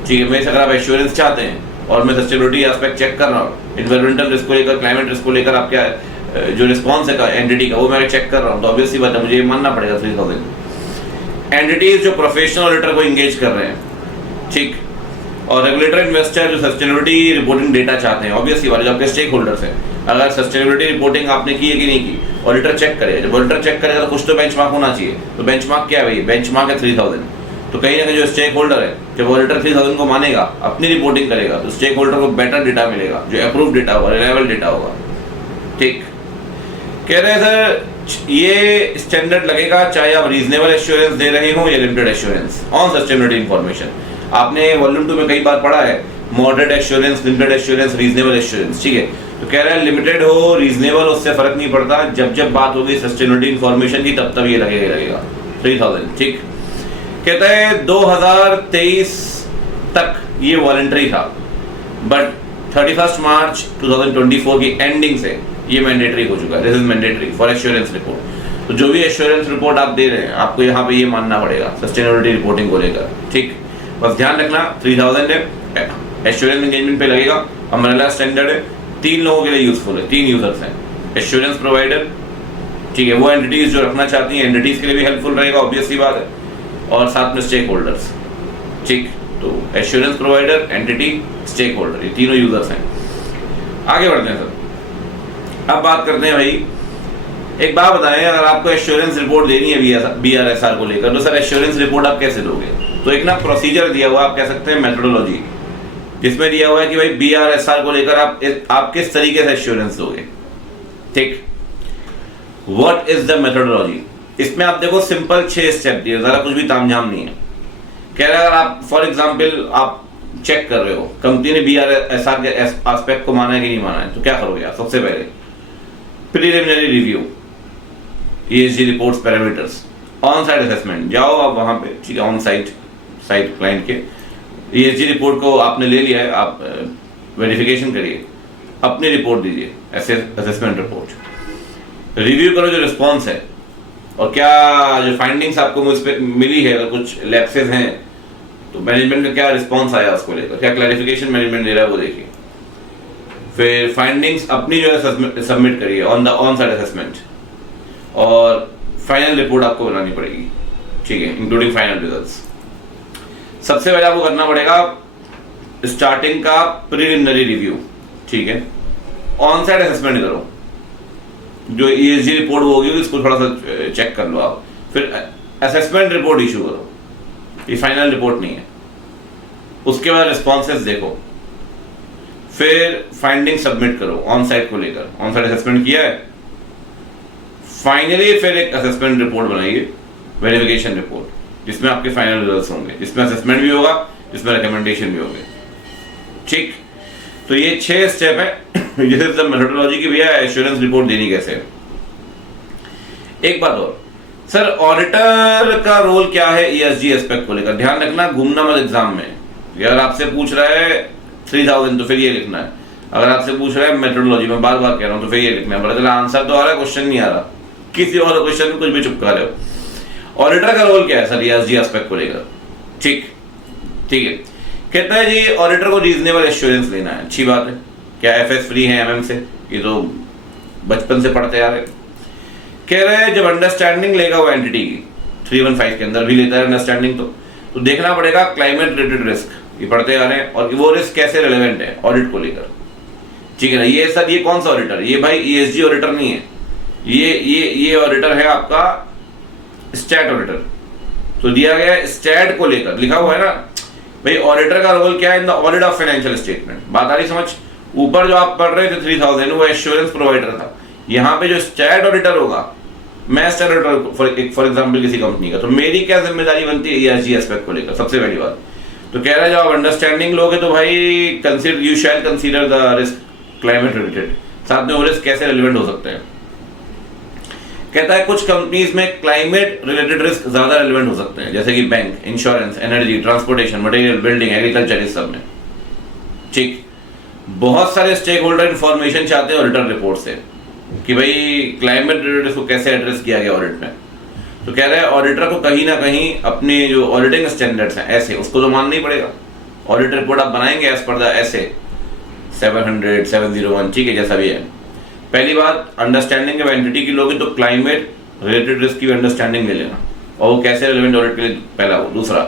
ठीक है, मेरे से अगर आप एश्योरेंस चाहते हैं और मैं सस्टेनेबिलिटी एस्पेक्ट चेक कर रहा हूँ, एनवायरमेंटल रिस्क को लेकर, क्लाइमेट रिस्क को लेकर आप क्या जो रिस्पॉन्स है एंटिटी का वो मैं चेक कर रहा हूँ, तो ऑब्वियस सी बात है मुझे ये मानना पड़ेगा 3000। एंटिटीज जो प्रोफेशनल ऑडिटर को इंगेज कर रहे हैं, ठीक, और रेगुलेटर इन्वेस्टर जो सस्टेनेबिलिटी रिपोर्टिंग डेटा चाहते हैं, ऑब्वियस सी बात है जो आपके स्टेक होल्डर्स हैं, अगर सस्टेनेबिलिटी रिपोर्टिंग आपने की है कि नहीं की, ऑडिटर चेक करेगा। जब ऑडिटर चेक करेगा तो कुछ तो बेंचमार्क होना चाहिए, तो बेंचमार्क क्या है भाई, बेंचमार्क है 3000। तो कहीं ना कहीं जो स्टेक होल्डर है, जब ऑडिटर 3000 को मानेगा, अपनी रिपोर्टिंग करेगा, तो स्टेक होल्डर को बेटर डेटा मिलेगा, जो अप्रूव डेटा होगा, रिलायबल डेटा होगा। ठीक, कह रहे हैं सर ये स्टैंडर्ड लगेगा चाहे आप रीजनेबल एश्योरेंस दे रहे हो या limited assurance on sustainability information. आपने वॉल्यूम 2 में कई बार पढ़ा है moderate assurance, limited assurance, reasonable assurance. ठीक है, तो कह रहा है लिमिटेड हो रिजनेबल उससे फर्क नहीं पड़ता, जब जब बात होगी सस्टेनेबिलिटी इंफॉर्मेशन की तब ये लगेगा 3000। ठीक, कहता है 2023 तक ये वॉलंटरी था, बट 31 मार्च 2024 की एंडिंग से ये मैंडेटरी हो चुका है। This is mandatory for assurance report. तो जो भी एश्योरेंस रिपोर्ट आप दे रहे हैं, आपको यहाँ पे ये मानना पड़ेगा सस्टेनेबिलिटी रिपोर्टिंग को लेकर। ठीक, बस ध्यान रखना 3000 है, एश्योरेंस एंगेजमेंट पे लगेगा, अम्ब्रेला स्टैंडर्ड है, 3 लोगों के लिए यूजफुल है, 3 यूजर्स हैं, एश्योरेंस प्रोवाइडर, ठीक है, वो एंटिटीज जो रखना चाहती हैं, एंटिटीज के लिए भी हेल्पफुल रहेगा, ऑब्वियस सी बात है, और साथ में स्टेक होल्डर्स। ठीक, तो assurance provider, entity, stakeholder, ये तीनों यूजर्स हैं। आगे बढ़ते हैं सर, अब बात करते हैं भाई, एक बात बताएं, अगर आपको एश्योरेंस रिपोर्ट देनी है BRSR को लेकर, तो सर एश्योरेंस रिपोर्ट आप कैसे दोगे? तो एक ना प्रोसीजर दिया हुआ, आप कह सकते हैं मेथोडोलॉजी, जिसमें दिया हुआ है कि भाई BRSR को लेकर आप किस तरीके से एश्योरेंस दोगे। ठीक, व्हाट इज द मेथोडोलॉजी? इसमें आप देखो सिंपल 6 स्टेप दिए, जरा कुछ भी तामझाम नहीं है। कह रहा है अगर आप फॉर एग्जांपल आप चेक कर रहे हो कंपनी ने BRSR के एस्पेक्ट को माना है कि नहीं माना है, तो क्या करोगे आप? सबसे पहले preliminary review, ESG reports, parameters, on site assessment, जाओ आप वहां पे, ठीक है, ऑन साइट क्लाइंट के ESG रिपोर्ट को आपने ले लिया है, आप वेरिफिकेशन करिए, अपनी रिपोर्ट दीजिए, असेसमेंट रिपोर्ट, रिव्यू करो जो रिस्पॉन्स है और क्या जो फाइंडिंग्स आपको मुझ पे मिली है, अगर कुछ लैप्सेस हैं तो मैनेजमेंट का क्या रिस्पॉन्स आया उसको लेकर, क्या क्लैरिफिकेशन मैनेजमेंट दे रहा है वो देखिए। फिर फाइंडिंग्स अपनी जो है सबमिट करिए ऑन साइट असेसमेंट, और फाइनल रिपोर्ट आपको बनानी पड़ेगी, ठीक है, इंक्लूडिंग फाइनल रिजल्ट्स। सबसे पहले आपको करना पड़ेगा स्टार्टिंग का प्रिलिमिनरी रिव्यू, ठीक है, ऑन साइट असेसमेंट करो, जो ESG रिपोर्ट होगी इसको थोड़ा सा चेक कर लो आप, फिर असेसमेंट रिपोर्ट इशू करो, ये फाइनल रिपोर्ट नहीं है। उसके बाद रिस्पॉन्सेस देखो, फिर फाइंडिंग सबमिट करो ऑन साइट को लेकर, ऑन साइट असेसमेंट किया है, फाइनली फिर एक असेसमेंट रिपोर्ट बनाइए, वेरिफिकेशन रिपोर्ट, जिसमें आपके फाइनल रिजल्ट्स होंगे, जिसमें असेसमेंट भी होगा, जिसमें रिकमेंडेशन भी होंगे, ठीक। तो ये 6 स्टेप है जैसे मेथोडोलॉजी की भैया एश्योरेंस रिपोर्ट देनी कैसे है। एक बात और सर, ऑडिटर का रोल क्या है ESG एस्पेक्ट को लेकर, ध्यान रखना, घूमना मत एग्जाम में। अगर आपसे पूछ रहा है 3000 तो फिर ये लिखना है, अगर आपसे पूछ रहा है मेथोडोलॉजी में बार बार कह रहा हूं तो फिर ये लिखना है, पता चला आंसर तो आ रहा है, क्वेश्चन नहीं आ रहा, किसी और क्वेश्चन में कुछ भी चुपका रहे हो। ऑडिटर का रोल क्या है सर ESG एस्पेक्ट को लेकर, ठीक है। कहता है जी ऑडिटर को रीजनेबल एश्योरेंस लेना है, अच्छी बात है। क्या FS फ्री है MM से, ये तो बचपन से पढ़ते आ रहे। कह रहे हैं जब अंडरस्टैंडिंग लेगा वो एंटिटी की, 315 के अंदर भी लेता है अंडरस्टैंडिंग, तो देखना पड़ेगा क्लाइमेट रिलेटेड रिस्क, ये पढ़ते आ रहे हैं, और वो रिस्क कैसे रिलेवेंट है ऑडिट को लेकर, ठीक है ना। ये सर ये कौन सा ऑडिटर, ये भाई ESG ऑडिटर नहीं है, ये ऑडिटर है आपका स्टैट ऑडिटर। तो दिया गया है स्टैट को लेकर, लिखा हुआ है ना भाई, ऑडिटर का रोल क्या है in the audit of financial statement. बात आ रही समझ। ऊपर जो आप पढ़ रहे थे 3000 वो एश्योरेंस प्रोवाइडर था, यहाँ पे जो स्टैट ऑडिटर होगा, मैं स्टैट ऑडिटर फॉर एग्जांपल किसी कंपनी का, तो मेरी क्या जिम्मेदारी बनती है ESG एस्पेक्ट को लेकर। सबसे पहली बात तो कह रहा है जब आप अंडरस्टैंडिंग लोगे तो भाई you shall consider the risk climate related, साथ में वो रिस्क कैसे रिलेवेंट हो सकते हैं। कहता है कुछ कंपनीज में क्लाइमेट रिलेटेड रिस्क ज्यादा रिलेवेंट हो सकते हैं, जैसे कि bank, insurance, energy, transportation, material, building, agriculture, इस सब में, ठीक। बहुत सारे स्टेक होल्डर इंफॉर्मेशन चाहते हैं ऑडिटर रिपोर्ट से कि भाई क्लाइमेट रिलेटेड रिस्क को कैसे एड्रेस किया गया ऑडिट में। तो कह रहे हैं ऑडिटर को कहीं ना कहीं अपने जो ऑडिटिंग स्टैंडर्ड्स हैं ऐसे, उसको तो मानना ही पड़ेगा। ऑडिट रिपोर्ट आप बनाएंगे एज पर द ऐसे 700, 701, ठीक है, जैसा भी है। पहली बात अंडरस्टैंडिंग ऑफ एंटिटी की लोगे तो क्लाइमेट रिलेटेड रिस्क की अंडरस्टैंडिंग ले लेना, और वो कैसे रिलेवेंट ऑडिट के लिए, पहला वो। दूसरा,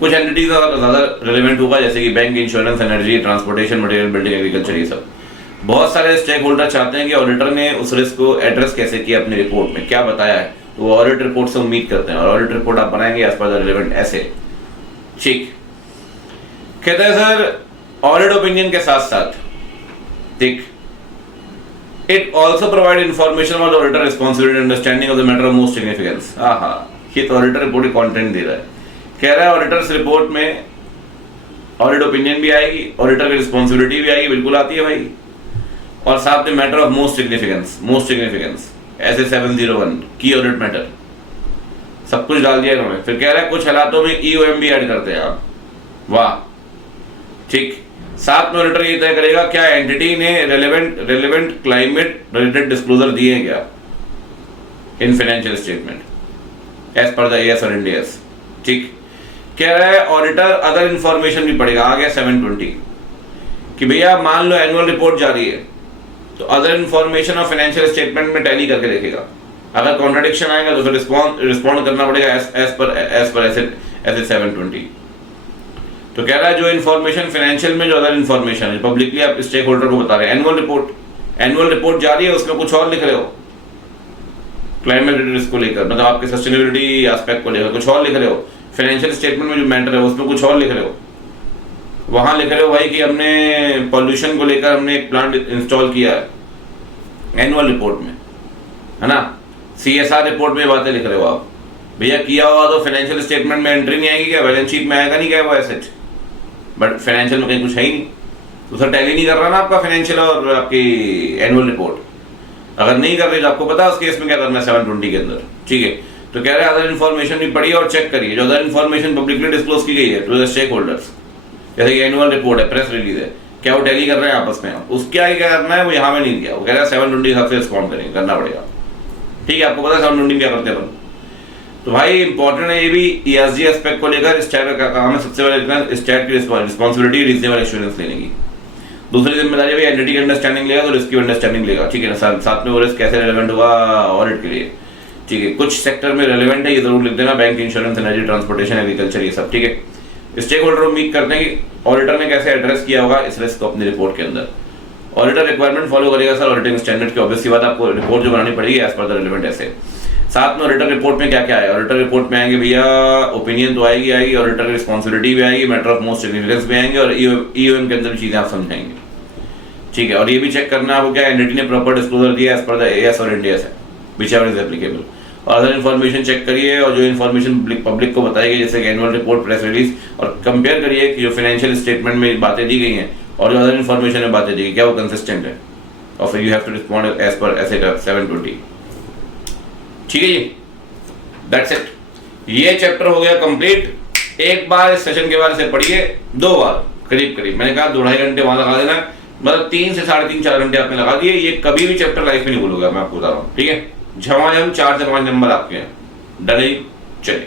कुछ एंटिटीज ज्यादा रिलेवेंट होगा, जैसे कि bank, insurance, energy, transportation, material, building, agriculture, ये सब। बहुत सारे स्टेक होल्डर चाहते हैं कि ऑडिटर ने उस रिस्क को एड्रेस कैसे किया अपनी रिपोर्ट में, क्या बताया है, तो वो ऑडिट रिपोर्ट से उम्मीद करते हैं, और ऑडिट रिपोर्ट आप बनाएंगे एज पर द रिलेवेंट ऐसे, ठीक। कहते हैं सर ऑडिट ओपिनियन के साथ साथ, ठीक, it also provide information about the auditor responsibility and understanding of the matter of most significance। ये तो ऑडिटर रिपोर्ट की कंटेंट दे रहा है। कह रहा है ऑडिटर्स रिपोर्ट में ऑडिट ओपिनियन भी आएगी, ऑडिटर की रिस्पॉन्सिबिलिटी भी आएगी, बिल्कुल आती है भाई, और साथ में मैटर ऑफ मोस्ट सिग्निफिकेंस ऐसे 701 की ऑडिट मैटर, सब कुछ डाल दिया इन्होंने। फिर कह रहा है कुछ हालातों में EOM भी ऐड करते हैं आप, वाह, ठीक। साथ में ऑडिटर ये तय करेगा क्या एंटिटी ने रेलेवेंट क्लाइमेट रिलेटेड डिस्क्लोजर दिए हैं क्या इन financial statement as per the AS और NDS, ठीक। कह रहा है ऑडिटर अदर इंफॉर्मेशन भी पड़ेगा, आ गया 720 कि भैया मान लो एनुअल रिपोर्ट जारी है तो other information of financial statement में टैली करके देखेगा, अगर कॉन्ट्रडिक्शन आएगा तो फिर रिस्पॉन्ड करना पड़ेगा एज पर ऐसे 720। तो कह रहा है जो इन्फॉर्मेशन फाइनेंशियल में, जो अदर इन्फॉर्मेशन है पब्लिकली आप स्टेक होल्डर को बता रहे हैं। एनुअल रिपोर्ट जारी है, उसमें कुछ और लिख रहे हो क्लाइमेट रिस्क को लेकर, मतलब आपके सस्टेनेबिलिटी एस्पेक्ट को लेकर कुछ और लिख रहे हो, फाइनेंशियल स्टेटमेंट में जो मैटर है उसमें कुछ और लिख रहे हो, वहां लिख रहे हो भाई कि हमने पॉल्यूशन को लेकर हमने एक प्लांट इंस्टॉल किया है एनुअल रिपोर्ट में, है ना। CSR रिपोर्ट में बातें लिख रहे हो आप, भैया किया हुआ तो फाइनेंशियल स्टेटमेंट में एंट्री नहीं आएगी क्या, बैलेंस शीट में आएगा नहीं क्या वो एसेट, बट फाइनेंशियल में कहीं कुछ है ही नहीं, तो सर टैली नहीं कर रहा ना आपका फाइनेंशियल और आपकी एनुअल रिपोर्ट। अगर नहीं कर रही तो आपको पता है उस केस में क्या करना है 720 के अंदर, ठीक है। तो कह रहे हैं अदर इन्फॉर्मेशन भी पढ़िए और चेक करिए, जो अदर इन्फॉर्मेशन पब्लिकली डिस्क्लोज की गई है टू द स्टेक होल्डर्स, जैसे कि एनुअल रिपोर्ट है, प्रेस रिलीज है, क्या वो टैली कर रहे हैं आपस में? उसके आगे क्या करना है वो यहाँ में नहीं किया, वो कह रहा है 720 हिसाब से रिस्पॉन्ड करेंगे, करना पड़ेगा। ठीक है, आपको पता है 720 क्या करते हैं अपन। तो भाई इंपॉर्टेंट है ये भी ESG एस्पेक्ट को लेकर। स्टैट का काम है सबसे पहले स्टैट की रिस्पॉन्सिबिलिटी रीजनेबल एश्योरेंस लेने की। दूसरी जिम्मेदारी भाई एंटिटी की अंडरस्टैंडिंग लेगा तो रिस्क की अंडरस्टैंडिंग लेगा। ठीक है, साथ में वो रिस्क कैसे रेलेवेंट होगा ऑडिट के लिए। ठीक है, कुछ सेक्टर में रेलेवेंट है ये जरूर लिख देना, bank, insurance, energy, transportation, agriculture, ये सब। ठीक है, स्टेक होल्डर उम्मीद करते हैं कि ऑडिटर ने कैसे एड्रेस किया होगा इस रिस्क को अपनी रिपोर्ट के अंदर। ऑडिटर रिक्वायरमेंट फॉलो करेगा सर ऑडिटिंग स्टैंडर्ड की, ऑब्वियस सी बात आपको रिपोर्ट जो बनानी पड़ेगी एज पर द रिलेवेंट ऐसे। साथ में ऑडिटर रिपोर्ट में क्या क्या है, ऑडिटर रिपोर्ट में आएंगे भैया ओपिनियन तो आएगी, ऑडिटर की रिस्पॉन्सिबिलिटी भी आएगी, मैटर ऑफ मोस्ट सिग्निफिकेंस भी आएंगे, और EOM के अंदर भी चीजें आप समझाएंगे। ठीक है, और ये भी चेक करना है आपको क्या एंटिटी ने प्रॉपर डिस्क्लोजर दिया एज पर द AS और NDS है, व्हिचएवर इज एप्लीकेबल। और अदर इन्फॉर्मेशन चेक करिए, और जो इन्फॉर्मेशन पब्लिक को बताएगी जैसे कि एनुअल रिपोर्ट, प्रेस रिलीज, और कंपेयर करिए कि जो फाइनेंशियल स्टेटमेंट में बातें दी गई हैं और जो अदर इन्फॉर्मेशन में बातें दी गई क्या वो कंसिस्टेंट है, और फिर you have to respond as per S 720। ठीक है जी, दैट्स इट। ये चैप्टर हो गया कंप्लीट। एक बार इस सेशन के बाद से पढ़िए, 2 बार करीब करीब, मैंने कहा 2-2.5 घंटे वहां लगा देना, मतलब 3 से 3.5-4 घंटे आपने लगा दिए। ये कभी भी चैप्टर लाइफ में नहीं भूलूंगा मैं आपको बता रहा हूँ। ठीक है, झमाझम 4 से 5 नंबर आपके हैं। डन है, चलिए।